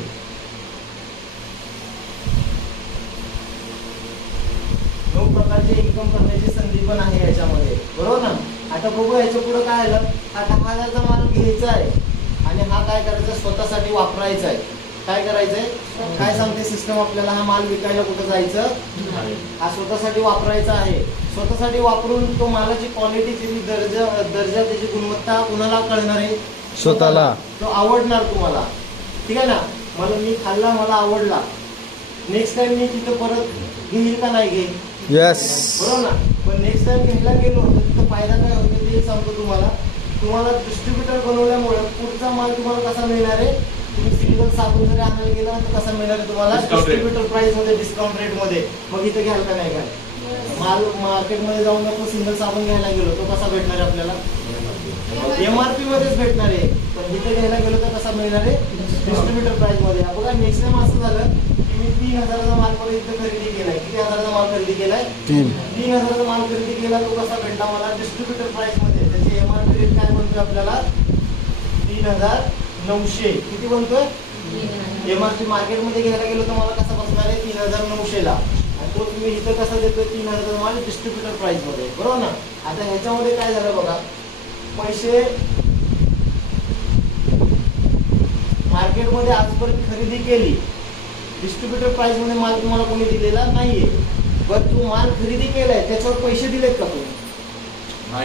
9 प्रकारचे इन्कम करण्याची संधी पण आहे याच्यामध्ये. बरोबर ना? आता बघू याच्या पुढे काय आलं. हा 10,000चा माल घ्यायचा आहे आणि हा काय करायचा, स्वतःसाठी वापरायचा आहे. काय करायचंय, काय सांगते सिस्टम आपल्याला, हा माल विकायला कुठं जायचं, हा स्वतःसाठी वापरायचा आहे. स्वतःसाठी वापरून तो मालाची क्वालिटी, त्याची दर्जा त्याची गुणवत्ता कुणाला कळणार आहे? स्वतःला. तो आवडणार तुम्हाला. ठीक आहे ना? मी खाल्ला, मला आवडला, नेक्स्ट टाइम मी तिथं परत घेईल का नाही घेईल? यस. बरोबर ना? पण नेक्स्ट टाइम घ्यायला गेलो तर तिथं फायदा काय होतो ते सांगतो तुम्हाला डिस्ट्रीब्युटर बनवल्यामुळे पुढचा माल तुम्हाला कसा मिळणार आहे? तुम्ही सिंगल साबण जरी आणायला गेला तर कसा मिळणार आहे तुम्हाला? डिस्ट्रीब्युटर प्राइस मध्ये, डिस्काउंट रेट मध्ये. मग इथं घ्याल का नाही घ्याल? माल मार्केटमध्ये जाऊन आपण सिंगल साबण घ्यायला गेलो तो कसा भेटणार आहे आपल्याला? MRP मध्येच भेटणार आहे. पण इथे घ्यायला गेलो तर कसा मिळणार आहे? डिस्ट्रीब्युटर प्राइस मध्ये. बघा नेक्स्ट टाइम असं झालं की मी 3,000चा माल परत इथे खरेदी केलाय. किती हजाराचा माल खरेदी केलाय? 3,000चा माल खरेदी केला. तो कसा भेटला मला? डिस्ट्रीब्युटर प्राइस मध्ये. त्याची MRP रेट काय बनतोय आपल्याला? 3,900. किती बनतोय? MRP मार्केटमध्ये घ्यायला गेलो तर मला कसा बसणार आहे? 3,900 ला. आणि तो तुम्ही इथं कसा देतोय? 3,000चा माल डिस्ट्रीब्युटर प्राइस मध्ये. बरोबर ना? आता ह्याच्यामध्ये काय झालं बघा, पैसे मार्केटमध्ये आजपर्यंत खरेदी केली, डिस्ट्रीब्युटर प्राइस मध्ये माल तुम्हाला कोणी दिलेला नाहीये. पण जो माल खरेदी केलाय त्याच्यावर पैसे दिलेत का तुम्ही?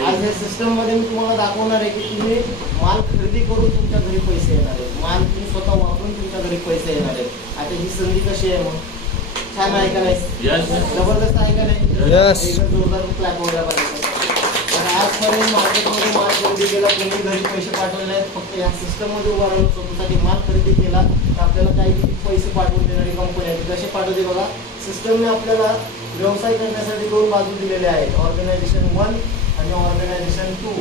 आज या सिस्टम मध्ये मी तुम्हाला दाखवणार आहे की तुम्ही माल खरेदी करून तुमच्या घरी पैसे येणार आहेत, माल तुम्ही स्वतः वापरून तुमच्या घरी पैसे येणार आहेत. आता ही संधी कशी आहे मग? छान आहे का नाही? जबरदस्त आहे का नाही? एकदम जोरदार क्लॅप वगैरे पाहिजे. आजपर्यंत मार्केटमध्ये माल खरेदी केला, कोणी घरी पैसे पाठवले आहेत, फक्त या सिस्टम मध्ये उभा राहून स्वतःसाठी माल खरेदी केला तर आपल्याला काही पैसे पाठवून देणारी कंपनी आहे. कसे पाठवते बघा, सिस्टमने आपल्याला व्यवसाय करण्यासाठी 2 बाजू दिलेल्या आहेत, ऑर्गनायझेशन 1 आणि ऑर्गनायझेशन 2.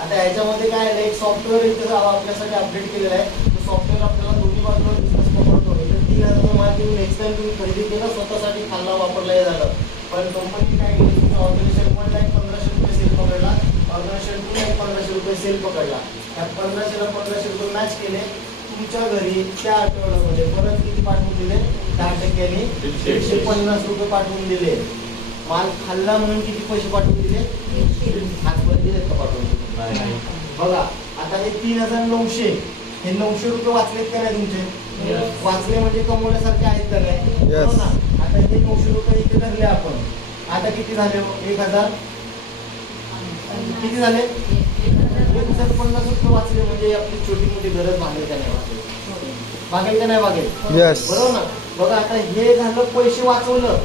आता ह्याच्यामध्ये काय आहे, एक सॉफ्टवेअर इथं आपल्यासाठी अपडेट केलेलं आहे. तो सॉफ्टवेअर आपल्याला दोन्ही बाजूला बिझनेस पकडतो. इथं 3,000चा माल तुम्ही नेक्स्ट टाइम तुम्ही खरेदी केला, स्वतःसाठी खाल्ला वापरला हे झालं. पण कंपनी काय केली, तुमचा ऑर्गनायझेशन 1 ला 1,500 रुपये सेल पकडला, ऑर्गनायझेशन 2 ला 1,500 रुपये सेल पकडला. त्या 1500 ला 1,500 रुपये मॅच केले. तुमच्या घरी त्या आठवड्यामध्ये परत किती पाठवून दिले? 10% 150 रुपये पाठवून दिले. माल खाल्ला म्हणून किती पैसे पाठवून दिले? आजपर्यंत दिलेत का पाठवून? बघा आता हे 3,900, हे 900 रुपये वाचलेत का नाही तुमचे? वाचले म्हणजे कमवण्यासारखे आहेत का नाही? आता हे 900 रुपये इथे धरले आपण. आता किती झाले? 1,000. किती झाले? 1,050 रुपये वाचले म्हणजे आपली छोटी मोठी गरज भागेल का नाही? भागेल का नाही भागेल? बरोबर ना? बघा आता हे झालं पैसे वाचवलं,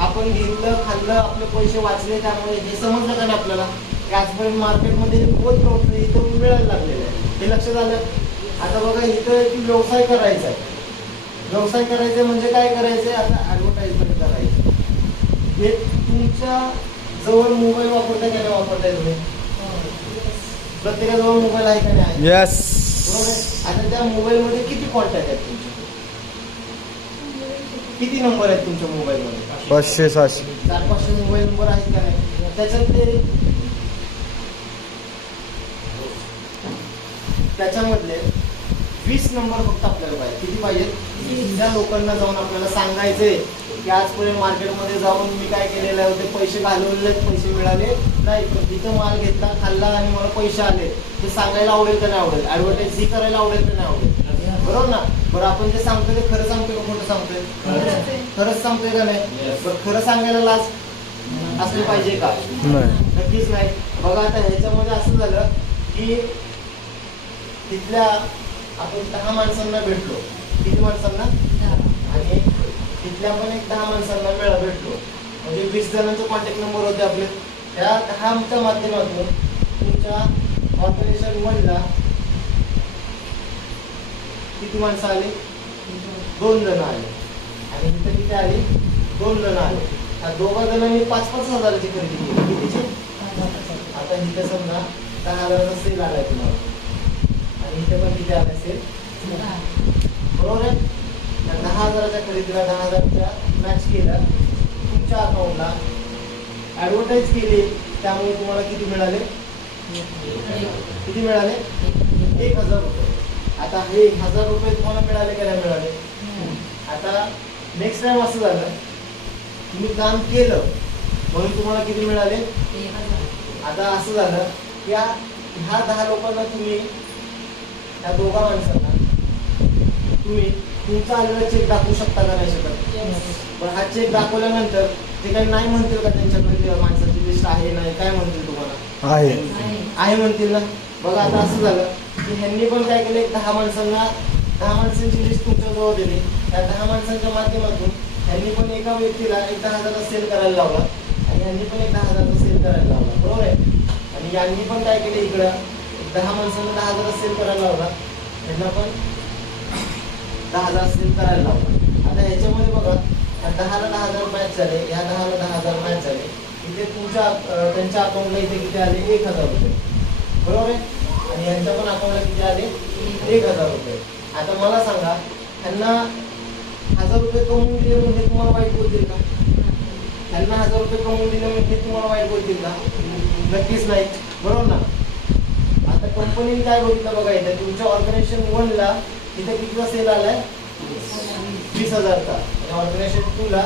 आपण घेतलं खाल्लं, आपले पैसे वाचले. त्यामुळे हे समजलं का नाही आपल्याला की आजपर्यंत मार्केटमध्ये होत नव्हतं, इथं मिळायला लागलेलं आहे. हे लक्षात आलं? आता बघा इथं की व्यवसाय करायचा आहे. व्यवसाय करायचं म्हणजे काय करायचंय? आता ऍडव्हर्टाइजमेंट करायची. हे तुमच्या जवळ मोबाईल वापरताय का नाही वापरताय तुम्ही? प्रत्येकाजवळ मोबाईल आहे का नाही? बरोबर आहे. आता त्या मोबाईल मध्ये किती कॉन्टॅक्ट आहेत तुमचे? किती नंबर आहेत तुमच्या मोबाईल मध्ये? 500-700 400-500 मोबाईल नंबर आहेत का नाही? त्याच्यामधले 20 नंबर फक्त आपल्याला पाहिजे. किती पाहिजे? त्या लोकांना जाऊन आपल्याला सांगायचंय की आजपर्यंत मार्केटमध्ये जाऊन मी काय केलेलं आहे, ते पैसे घालवलेले, पैसे मिळाले नाही, पण तिथं माल घेतला खाल्ला आणि मला पैसे आले, ते सांगायला आवडेल का नाही आवडेल? ऍडव्हर्टाईज ही करायला आवडेल का नाही आवडेल? बरोबर ना? बरं आपण जे सांगतोय ते खरं सांगतोय का खोटं सांगतोय? खरंच सांगतोय का नाही? बरं खरं सांगायला लाज असली पाहिजे का? नक्कीच नाही. बघा आता ह्याच्यामध्ये असं झालं की तिथल्या आपण 10 माणसांना भेटलो. किती माणसांना? आणि तिथल्या पण एक 10 माणसांना भेटलो, म्हणजे 20 जणांचे कॉन्टॅक्ट नंबर होते आपले. त्या 10च्या माध्यमातून तुमच्या ऑर्गनायझेशन 1 ला किती माणसं आली? 2 जण आले. आणि इथे किती आली? 2 जण आले. त्या दोघा जणांनी 5-5 हजाराची खरेदी केली. कितीची? आता इथे समजा 10,000चा सेल आलाय तुम्हाला आणि इथे पण किती आला सेल? बरोबर आहे. त्या 10,000च्या खरेदीला 10,000च्या मॅच केलं तुमच्या अकाउंटला, ऍडव्हर्टाईज केली, त्यामुळे तुम्हाला किती मिळाले? किती मिळाले? 1,000 रुपये. आता हे 1,000 रुपये तुम्हाला मिळाले का नाही मिळाले? आता नेक्स्ट टाइम असं झालं, तुम्ही काम केलं म्हणून तुम्हाला किती मिळाले? आता असं झालं की ह्या 10 लोकांना तुम्ही, त्या दोघा माणसांना तुम्ही तुमचा आलेला चेक दाखवू शकता का? नाही शकत. पण हा चेक दाखवल्यानंतर ते काही नाही म्हणतील का? त्यांच्याकडे माणसाची लिस्ट आहे नाही, काय म्हणतील तुम्हाला? आहे म्हणतील ना. बघा आता असं झालं की ह्यांनी पण काय केलं, 10 माणसांची लिस्ट तुमच्याजवळ दिली. त्या 10 माणसांच्या माध्यमातून ह्यांनी पण एका व्यक्तीला 10,000चा सेल करायला लावला आणि यांनी पण 10,000चा सेल करायला लावला. बरोबर आहे. आणि यांनी पण काय केलं, इकडं 10 माणसांना 10,000चा सेल करायला लावला, त्यांना पण 10,000 सेल करायला लावला. आता ह्याच्यामध्ये बघा, ह्या 10ला 10,000 मॅच झाले, ह्या 10ला 10,000 मॅच झाले. इथे त्यांच्या अकाउंटला इथे किती आले? 1,000 रुपये. बरोबर आहे. आणि यांच्या पण अकाउंटला किती आले? 1,000 रुपये. आता मला सांगा, त्यांना 1,000 रुपये कमवून दिले म्हणजे तुम्हाला वाईट बोलतील का? त्यांना 1,000 रुपये कमवून दिले म्हणजे तुम्हाला वाईट बोलतील का? नक्कीच नाही. बरोबर ना. आता कंपनीने काय बघितलं बघा, इथे तुमच्या ऑर्गनायझेशन 1ला इथे कितीचा सेल आलाय? 20,000चा. आणि ऑर्गनायझेशन 2ला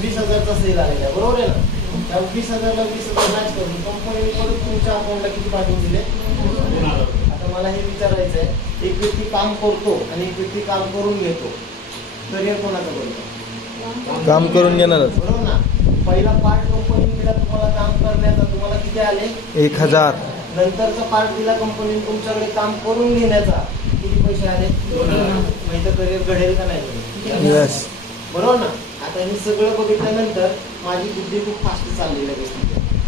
20,000चा सेल आलेला आहे. बरोबर आहे ना. त्या 20,000ला 20,000 मॅच करून कंपनीने परत तुमच्या अकाउंटला किती पाठवून दिले? आता मला हे विचारायचं आहे, एक व्यक्ती काम करतो आणि एक व्यक्ती काम करून घेतो, करिअर कोणाचं बोलतो? काम करून घेणारच. बरोबर ना. पहिला पार्ट कंपनीने दिला तुम्हाला काम करण्याचा, तुम्हाला किती आले? 1,000. नंतरचा पार्ट दिला कंपनीने तुमच्याकडे काम करून घेण्याचा, किती पैसे आले? माहिती करिअर घडेल का नाही? यस. बरोबर ना. आता हे सगळं बघितल्यानंतर माझी बुद्धी खूप फास्ट चाललेली आहे.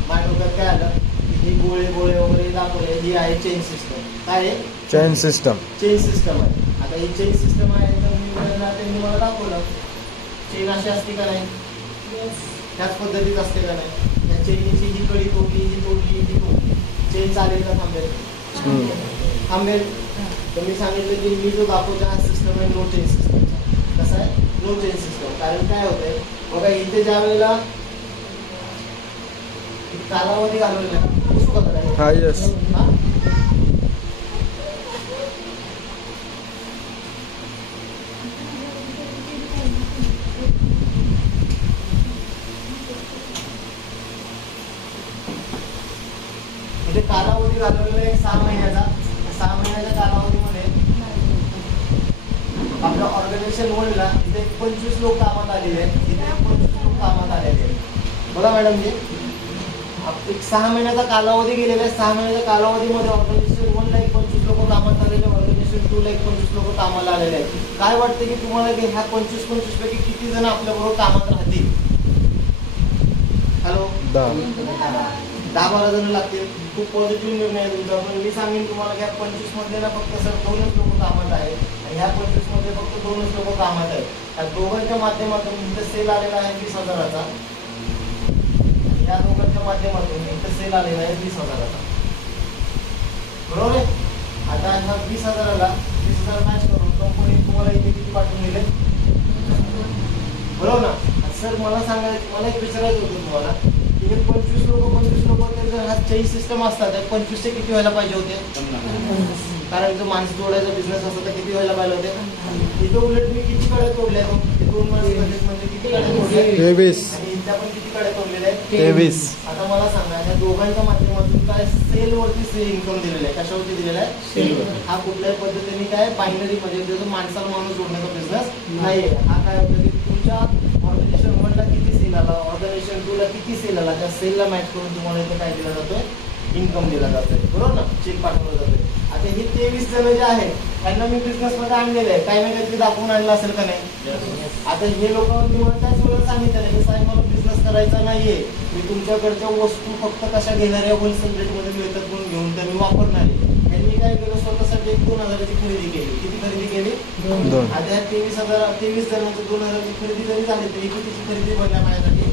माझ्या डोक्यात काय आलं की हे गोळे वगैरे दाखवले, ही आहे चेन सिस्टम. काय आहे? Chain system. चेन सिस्टम आहे. आता ही चेन सिस्टम आहे तर त्यांनी मला दाखवलं चेन अशी असते का नाही, त्याच पद्धतीत असते का नाही. या चेनची ही कडी तोडली, ही तोडली, ही तोडली, चेन चालेल का? थांबेल. तर मी सांगितलं की मी जो दाखवतो हा सिस्टम आहे नो चेन सिस्टम. कसा आहे? No chain system. कारण काय होतंय बघा, इथे ज्या वेळेला कालावधी घालवलेला आहे, हा यस. म्हणजे कालावधी घालवलेला आहे 6 महिन्याचा. 6 महिन्याच्या कालावधीमध्ये आपल्या ऑर्गनायझेशन 1ला इथे 25 लोक कामात आलेले आहेत. इथे 25 लोक कामात आलेले आहेत. बघा मॅडम, जी एक 6 महिन्याचा कालावधी गेलेला आहे. 6 महिन्याच्या कालावधीमध्ये ऑर्गनायझेशन 1ला 25 लोक कामात आलेले, ऑर्गनायझेशन 2ला 25 लोक कामाला आलेले आहेत. काय वाटतं की तुम्हाला की ह्या 25 पैकी किती जण आपल्याबरोबर कामात राहतील? हॅलो, 10-12 जण लागतील. खूप पॉझिटिव्ह निर्णय आहे तुमचा. पण मी सांगेन तुम्हाला की ह्या 25 मध्ये ना फक्त सर 2च लोक कामात आहेत आणि ह्या 25 मध्ये फक्त 2च लोक कामात आहेत. त्या दोघांच्या माध्यमातून इथं सेल आलेला आहे 20,000चा. या दोघांच्या माध्यमातून इथं सेल आलेला आहे 20,000चा. बरोबर आहे. आता ह्या 20,000ला 20,000 मॅच करून कंपनी तुम्हाला इथे किती पाठवून दिले? बरोबर ना. सर मला सांगायचं, मला एक विचारायचं होतं तुम्हाला की हे 25 लोक जर हा चेन सिस्टम असतात तर 25चे किती व्हायला पाहिजे होते? कारण जो माणसं जोडायचा बिझनेस असतो तर किती व्हायला पाहिजे होते? इथं उलट मी किती कडे तोडले? 2 माणसं म्हणजे किती कडे तोडले? 23. आणि इथल्या पण किती कडे तोडलेले आहेत? 23. आता मला सांगा, या दोघांच्या माध्यमातून काय सेलवरती इन्कम दिलेलं आहे? कशावरती दिलेला आहे? सेलवर. हा कुठल्याही पद्धतीने काय बायनरी म्हणजे जो माणसाला माणूस जोडण्याचा बिझनेस नाहीये. हा काय होतं की तुमच्या ऑर्गनायझेशन 1ला किती सेल आला, ऑर्गनायझेशन 2ला किती सेल आला, त्या सेलला मॅच करून तुम्हाला इथे काय दिला जातोय? इन्कम दिला जातोय. बरोबर ना. चेक पाठवला जातोय. आता हे 23 जण जे आहेत त्यांना मी बिझनेसमध्ये आणलेले आहे. काही ना काहीतरी दाखवून आणलं असेल का नाही? आता हे लोक तुम्हाला त्याच वेळेला सांगितलं की साहेब मला बिझनेस करायचा नाहीये, मी तुमच्याकडच्या वस्तू फक्त कशा घेणाऱ्या होलसेल रेटमध्ये मिळतात म्हणून घेऊन तर मी वापरणार आहे. त्यांनी काय केलं, स्वतःसाठी एक 2,000ची खरेदी केली. किती खरेदी केली? 2. आता ह्या 23 जणांची 2,000ची खरेदी जरी झाली तरी कितीची खरेदी बनल्या माझ्यासाठी?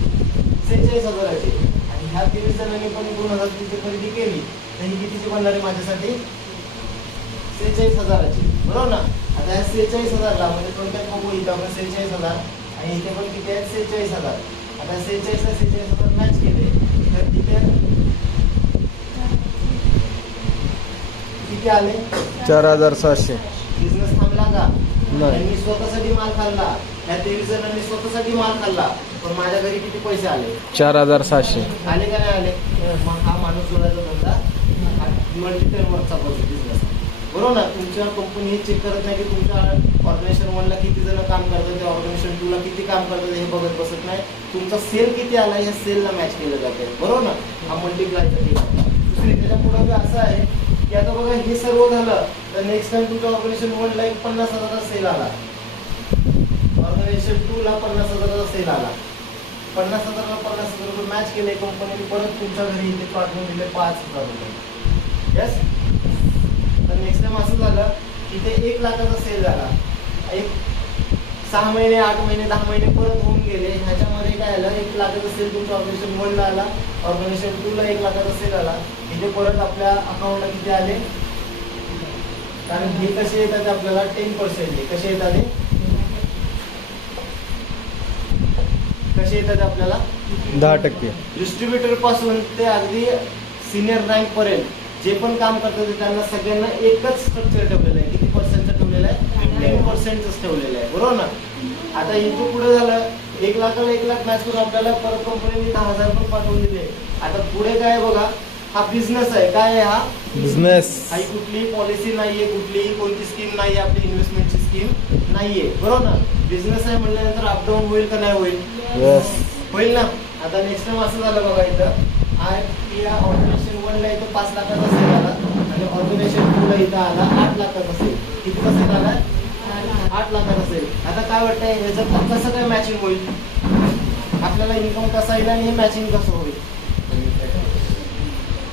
46,000ची. आणि ह्या 23 जणांनी पण 2,000ची खरेदी केली तर ही कितीची बनणार आहे माझ्यासाठी? 46,000ची. बरोबर ना? आता ह्या 46,000ला म्हणजे थोडक्यात बघू, इथं आपण 46,000 आणि इथे पण किती आहेत? 46,000. आता 46ला 46,000 मॅच केले तर तिथे किती आले? 4,700. बिझनेस थांबला का? नाही. त्यांनी स्वतःसाठी माल खाल्ला. ह्या 23 जणांनी स्वतःसाठी माल खाल्ला पण माझ्या घरी किती पैसे आले? 4,700. आले का नाही आले? मग हा माणूस जोडायचा धंदा मल्टीटर्मचा बिझनेस. बरोबर ना? तुमच्या कंपनी हे चेक करत नाही की तुमच्या ऑर्गनायझेशन 1ला किती जण काम करतात, त्या ऑर्गनायझेशन 2ला किती काम करतात हे बघत बसत नाही. तुमचा सेल किती आला या सेलला मॅच केलं जातं. बरोबर ना? हा मल्टिप्लायचा ठीक आहे. दुसरी त्याच्या पुढे असं आहे की आता बघा हे सर्व झालं तर नेक्स्ट टाइम तुमच्या ऑर्गनायझेशन 1ला एक 50,000चा सेल आला, ऑर्गनायझेशन 2ला 50,000चा सेल आला. 50,000ला 50,000 रुपये मॅच केले कंपनीने, परत तुमच्या घरी इथे पाठवून दिले 5,000 रुपये. येस. तर नेक्स्ट टाइम असं झालं की ते 1 लाखाचा सेल झाला. एक 6 महिने, 8 महिने, 10 महिने परत होऊन गेले. ह्याच्यामध्ये काय आलं, 1 लाखाचा सेल तुमच्या ऑर्गनायझेशन 1ला आला, ऑर्गनायझेशन 2ला 1 लाखाचा सेल आला. इथे परत आपल्या अकाउंटला किती आले? कारण हे कसे येतात आपल्याला 10%. कसे येतात हे? कसे येतात आपल्याला? 10%. डिस्ट्रीब्युटर पासून ते अगदी सिनियर रँक पर्यंत जे पण काम करतात ते त्यांना सगळ्यांना एकच स्ट्रक्चर ठेवलेलं आहे. किती पर्सेंटचं ठेवलेलं आहे? 10%च ठेवलेलं आहे. बरोबर ना? आता इथे पुढे झालं 1 लाखाला 1 लाख मॅच करून आपल्याला परत कंपनीने 10,000 पण पाठवून दिले. आता पुढे काय बघा, हा बिझनेस आहे. काय आहे हा? बिझनेस. काही कुठलीही पॉलिसी नाहीये, कुठलीही कोणती स्कीम नाहीये, आपली इन्व्हेस्टमेंटची स्कीम नाहीये. बरोबर ना? बिझनेस आहे म्हटल्यानंतर अपडाऊन होईल का नाही होईल? यस. होईल ना? आता नेक्स्ट टाइम असं झालं बघा, इथं या ऑर्गनायझेशन 1ला इथं 5 लाखाचा सेल आला आणि ऑर्गनायझेशन 2ला इथं आला 8 लाखाचा सेल. कितीचा सेल आला? 8 लाखाचा सेल. आता काय वाटतंय ह्याच्यात कसं काय मॅचिंग होईल? आपल्याला इन्कम कसा येईल आणि हे मॅचिंग कसं होईल?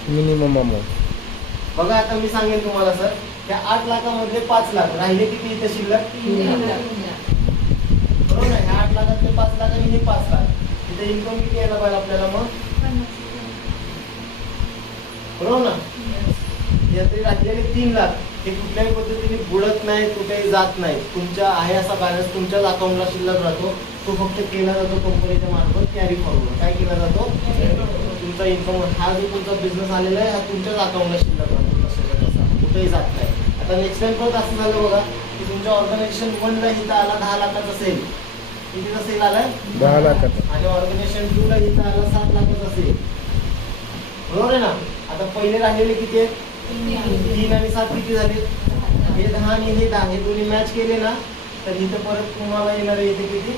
Minimum amount. बघा आता मी सांगेन तुम्हाला सर, त्या 8 लाखामधले 5 लाख राहिले किती इथे शिल्लक? बरोबर आहे? ह्या 8 लाखातले 5 लाख आणि हे 5 लाख. इथे इन्कम किती यायला पाहिजे आपल्याला मग? बरोबर ना? यातले राहिलेले 3 लाख हे कुठल्याही पद्धतीने बुडत नाही, कुठेही जात नाही. तुमच्या आहे असा बॅलन्स तुमच्याच अकाउंटला शिल्लक राहतो. तो फक्त केला जातो कंपनीच्या मार्फत कॅरी फॉरवर्ड. काय केला जातो? तुमचा इन्कम हा जो तुमचा बिझनेस आलेला आहे हा तुमच्याच अकाउंटला शिल्लक राहतो. तसा कुठेही जात नाही. आता नेक्स्ट टाइम परत असं झालं बघा की तुमच्या ऑर्गनायझेशन 1ला इथं आला 10 लाखाचा सेल. कितीचा सेल आलाय? 10 लाखाचा. आणि ऑर्गनायझेशन 2ला इथं आला 7 लाखाचा सेल. बरोबर आहे ना? आता पहिले राहिलेले किती आहेत? 3 आणि 7 किती झाले? हे 10 आणि हे 10 हे दोन्ही मॅच केले ना तर इथं परत तुम्हाला येणार आहे इथे किती?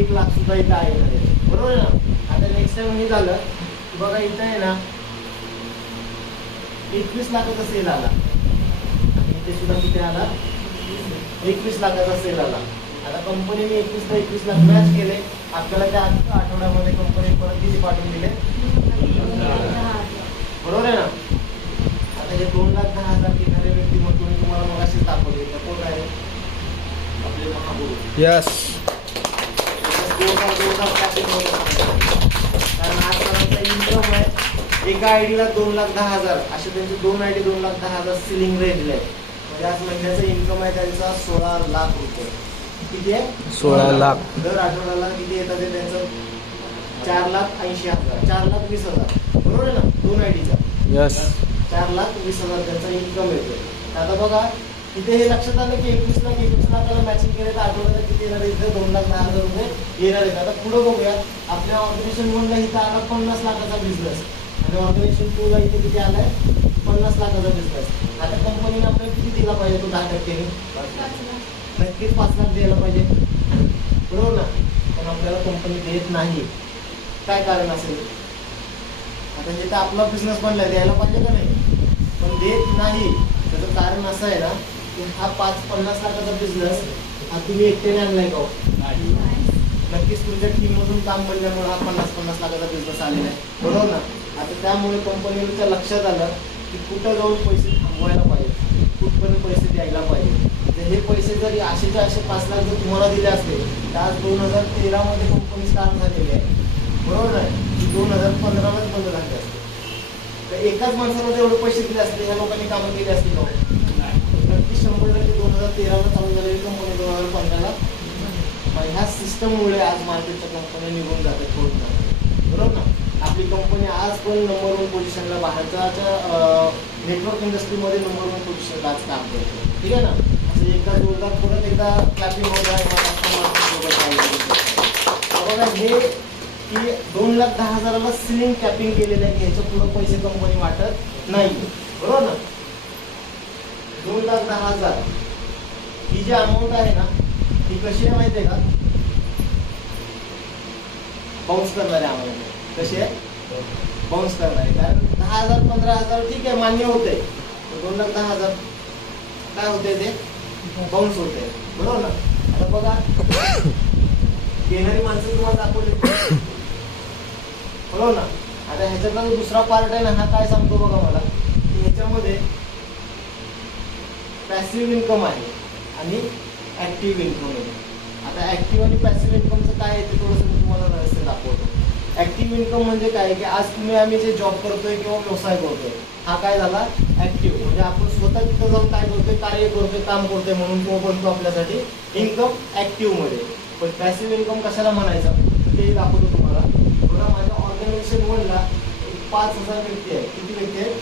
1 लाख सुद्धा इथं येणार आहे. बरोबर आहे ना? आता नेक्स्ट टाइम हे झालं बघा, इथं आहे ना 21 लाखाचा सेल आला आणि इथे सुद्धा किती आला? 21 लाखाचा सेल आला. आता कंपनीने 21 लाख मॅच केले. आपल्याला त्या आठवड्यामध्ये कंपनी परत किती पाठवून दिले? बरोबर आहे ना? आता हे 2,10,000 घेणारे व्यक्तिमत्व मी तुम्हाला मग असेच दाखवले. कोण आहे? आपले महागुरु. यस. कारण आजकालचा इन्कम आहे एका आयडीला 2,10,000 असे त्यांचे 2 आयडी 2,10,000 सिलिंग रेंज आहे. म्हणजे आज महिन्याचा इन्कम आहे त्यांचा 16 लाख रुपये. किती आहे? 16 लाख. दर आठवड्याला किती येतात ते त्यांचं? 4,80,000 4,20,000. बरोबर आहे ना? 2 आयडीचा. यस. 4,20,000 त्यांचा इन्कम येतो. आता बघा इथे हे लक्षात आलं की 21 लाखाला मॅचिंग केले तर आठवड्याला किती येणार आहे? इथे 2,10,000 रुपये येणार आहेत. आता पुढे बघूया. आपल्या ऑर्गनायझेशन 1ला इथं आला 50 लाखाचा बिझनेस आणि ऑर्गनायझेशन 2ला इथे किती आलाय? 50 लाखाचा बिझनेस. आता कंपनीने आपल्याला किती दिला पाहिजे? तो 10%. नक्कीच 5 लाख द्यायला पाहिजे. बरोबर ना? पण आपल्याला कंपनी देत नाही. काय कारण असेल? आता जिथे आपला बिझनेस बनलाय द्यायला पाहिजे का नाही? पण देत नाही. त्याचं कारण असं आहे ना की हा 50 लाखाचा बिझनेस हा तुम्ही एकट्याने आणलाय का? नक्की नक्कीच तुमच्या टीम मधून काम बनल्यामुळे हा 50-50 लाखाचा बिझनेस आलेला आहे, बरोबर ना. आता त्यामुळे कंपनीच्या लक्षात आलं की कुठं जाऊन पैसे थांबवायला पाहिजे, कुठपर्यंत पैसे द्यायला पाहिजे. तर हे पैसे जरी असेच्या असे 5 लाख जर तुम्हाला दिले असते तर आज 2013 मध्ये कंपनी स्टार्ट झालेली आहे, बरोबर आहे. 2015लाच बंद झाली असते. तर एकाच माणसाला जर एवढे पैसे दिले असते ह्या लोकांनी कामं केली असती का? नक्कीच 100% 2013ला चालू झालेली कंपनी 2015ला. ह्या सिस्टममुळे आज मार्केटच्या कंपन्या निघून जातात, पळून जातात, बरोबर ना. आपली कंपनी आज पण नंबर 1 पोझिशनला भारताच्या नेटवर्क इंडस्ट्रीमध्ये नंबर 1 पोझिशनला आज काम करतो, ठीक आहे ना. असं एका जोरदार परत एकदा क्लॅपिंग होत आहे. बघा हे की 2,10,000ला सिलिंग कॅपिंग केलेलं आहे की ह्याच्या पुढे पैसे कंपनी वाटत नाही, बरोबर ना. 2,10,000 ही जी अमाऊंट आहे ना ती कशी आहे माहिती आहे का? बाउन्स करणारे अमाऊंट. कशी आहे? बाउन्स करणारे. कारण 10,000 15,000 ठीक आहे, मान्य होते. 2,10,000 काय होते ते बाउन्स होते, बरोबर ना. आता बघा घेणारी माणसं तुम्हाला दाखवली, बरोबर ना. आता ह्याच्यातला जो दुसरा पार्ट आहे ना हा काय सांगतो बघा मला की ह्याच्यामध्ये पॅसिव्ह इन्कम आहे आणि ऍक्टिव्ह इन्कम आहे. आता ऍक्टिव्ह आणि पॅसिव्ह इन्कमचं काय आहे ते थोडंसं मी तुम्हाला व्यवस्थित दाखवतो. ऍक्टिव्ह इन्कम म्हणजे काय की आज आम्ही जे जॉब करतोय किंवा व्यवसाय करतोय हा काय झाला ऍक्टिव्ह. म्हणजे आपण स्वतः तिथं जाऊन काय करतोय, कार्य करतोय, काम करतोय म्हणून तो बनतो आपल्यासाठी इन्कम ऍक्टिव्ह मध्ये. पण पॅसिव्ह इन्कम कशाला म्हणायचं ते दाखवतो तुम्हाला. बघा माझ्या ऑर्गनायझेशन 1ला 5,000 व्यक्ती आहे. किती व्यक्ती आहेत?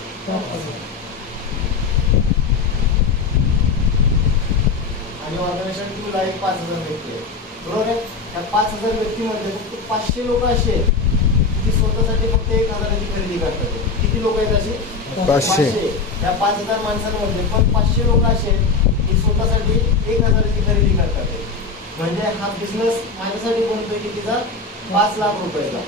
आणि ऑर्गनायझेशन 2ला 5,000 व्यक्ती आहे, बरोबर आहे. त्या 5,000 व्यक्तीमध्ये फक्त 500 लोक असे आहेत की स्वतःसाठी फक्त 1,000ची खरेदी करतात. किती लोक आहेत असे? 500. त्या 5,000 माणसांमध्ये पण 500 लोक असे आहेत की स्वतःसाठी 1,000ची खरेदी करतात. म्हणजे हा बिझनेस माझ्यासाठी बनतोय कितीचा? 5 लाख रुपयाचा.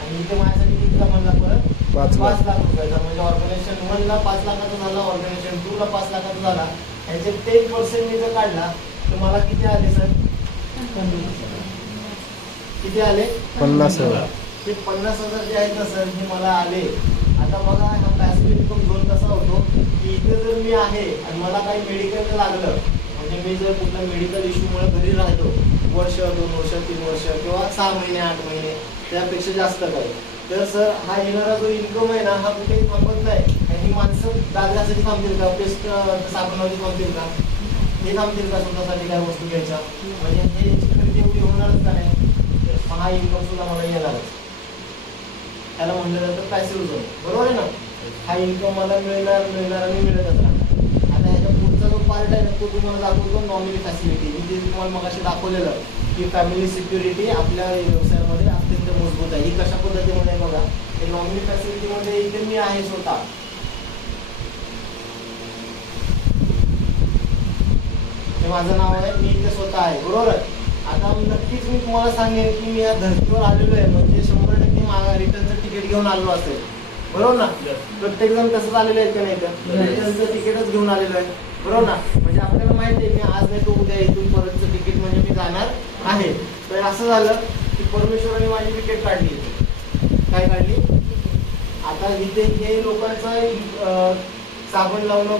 आणि इथे माझ्यासाठी कितीचा म्हणला परत? 5 लाख रुपयाचा. म्हणजे ऑर्गनायझेशन 1ला 5 लाखाचा झाला, ऑर्गनायझेशन 2ला 5 लाखाचा झाला. ह्याचे 10% मी जर काढला तर मला किती आले सर? किती आले? 50,000. ते 50,000 जे आहेत ना सर हे मला आले. आता बघा हा पॅसिव्ह इन्कम झोन कसा होतो की इथे जर मी आहे आणि मला काही मेडिकल लागलं, म्हणजे मी जर कुठल्या मेडिकल इश्यूमुळे घरी राहतो वर्ष 2 वर्ष 3 वर्ष किंवा 6 महिने 8 महिने त्यापेक्षा जास्त काही, तर सर हा येणारा जो इन्कम आहे ना हा कुठेही थांबत नाही. आणि माणसं दागण्यासाठी थांबतील का? पेस्ट साबणावरती थांबतील का? हे थांबतील का स्वतःसाठी काय वस्तू घ्यायच्या? म्हणजे हे याची खरेदी एवढी होणारच का नाही? हा इन्कम सुद्धा मला येणारच. त्याला म्हणलं जातं पॅसिव्ह झोन, बरोबर आहे ना. हा इन्कम मला मिळणार आणि मिळतच राहणार. आता ह्याच्या पुढचा जो पार्ट आहे ना तो तुम्हाला दाखवतो नॉमिनी फॅसिलिटी. मी ते तुम्हाला मगाशी दाखवलेलं की फॅमिली सिक्युरिटी आपल्या व्यवसायामध्ये अत्यंत मजबूत आहे. ही कशा पद्धतीमध्ये आहे बघा. हे नॉमिनी फॅसिलिटीमध्ये इथे मी आहे स्वतः, हे माझं नाव आहे, मी इथे स्वतः आहे, बरोबर आहे. आता नक्कीच मी तुम्हाला सांगेन की मी या धर्तीवर आलेलो आहे म्हणजे 100% रिटर्नचं तिकीट घेऊन आलेलो असेल, बरोबर ना. प्रत्येक जण तसंच आलेलं आहे का नाही तर रिटर्नचं तिकीटच घेऊन आलेलो आहे, बरोबर ना. म्हणजे आपल्याला माहिती आहे की आज नाही तो उद्या इथून परतचं तिकीट म्हणजे मी जाणार आहे. तर असं झालं की परमेश्वराने माझी विकेट काढली. काय काढली? आता इथे हे लोकांचा साबण लावणं,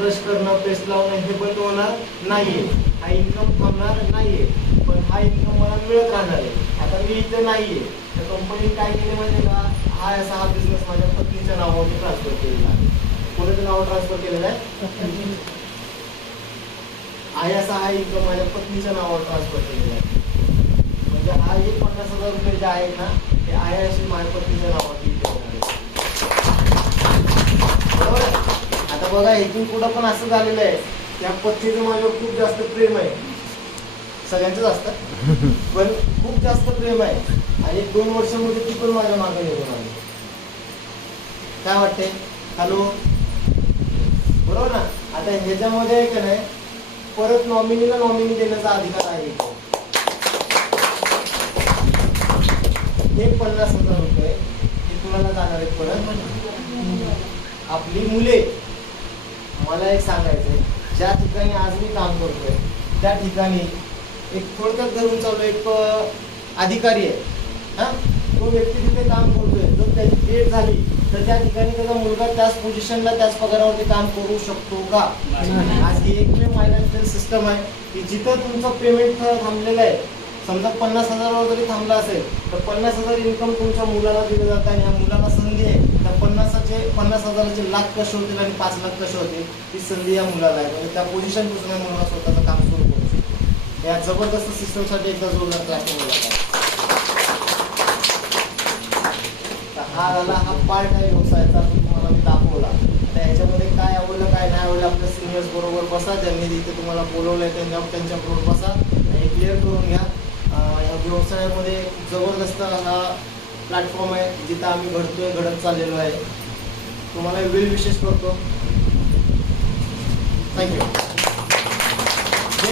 ब्रश करणं, पेस्ट लावणं हे बंद होणार नाहीये. हा इन्कम थांबणार नाहीये, पण हा इन्कम मला मिळत राहणार आहे. आता मी इथे नाहीये तर कंपनीने काय केले माहिती का? हा बिझनेस माझ्या पत्नीच्या नावावरती ट्रान्सफर केलेला आहे. कोणाच्या नावावर ट्रान्सफर केलेला आहे? हा इन्कम माझ्या पत्नीच्या नावावर ट्रान्सफर केलेला आहे. म्हणजे हा जे 50,000 रुपये जे आहेत ना ते अशी माझ्या पत्नीच्या नावावरती बरोबर आहे. आता बघा इथून पुढं पण असं झालेलं आहे त्या पत्नीचं माझ्यावर खूप जास्त प्रेम आहे. सगळ्यांचंच असतं पण खूप जास्त प्रेम आहे. आणि 2 वर्षामध्ये ती पण माझ्या मागे निघून आली. काय वाटते? हॅलो, बरोबर ना. आता ह्याच्यामध्ये आहे का नाही परत नॉमिनीला नॉमिनी देण्याचा अधिकार आहे. हे 50,000 रुपये हे कुणाला जाणार आहेत परत? आपली मुले. मला एक सांगायचंय, ज्या ठिकाणी आज मी काम करतोय त्या ठिकाणी एक थोडक्यात धरून चालू एक अधिकारी आहे, हा तो व्यक्ती तिथे काम करतोय, जर त्याची डेट झाली तर त्या ठिकाणी त्याचा मुलगा त्याच पोझिशनला त्याच पगारावरती काम करू शकतो का? आज ही एकमेव मायनान्शियल सिस्टम आहे की जिथं तुमचं पेमेंट थांबलेलं आहे, समजा 50,000वर जरी थांबला असेल तर 50,000 इन्कम तुमच्या मुलाला दिलं जातं आणि ह्या मुलाला संधी आहे त्या 50,000चे लाख कसे होतील आणि 5 लाख कसे होतील ही संधी या मुलाला आहे. म्हणजे त्या पोझिशनपासून मुलगा स्वतःचं काम सुरू करू शकतो. या जबरदस्त सिस्टमसाठी एकदा जोरदार क्लास केला. हा झाला हा पार्ट आहे व्यवसायाचा, तुम्हाला मी दाखवला. आता याच्यामध्ये काय आवडलं काय नाही आवडलं आपल्या सिनियर्स बरोबर बसा, ज्यांनी इथे तुम्हाला बोलवलं आहे त्यांच्याबरोबर बसा, हे क्लिअर करून घ्या. या व्यवसायामध्ये जबरदस्त हा प्लॅटफॉर्म आहे जिथं आम्ही घडत चाललेलो आहे. तुम्हाला वेळ विशेष करतो. थँक्यू.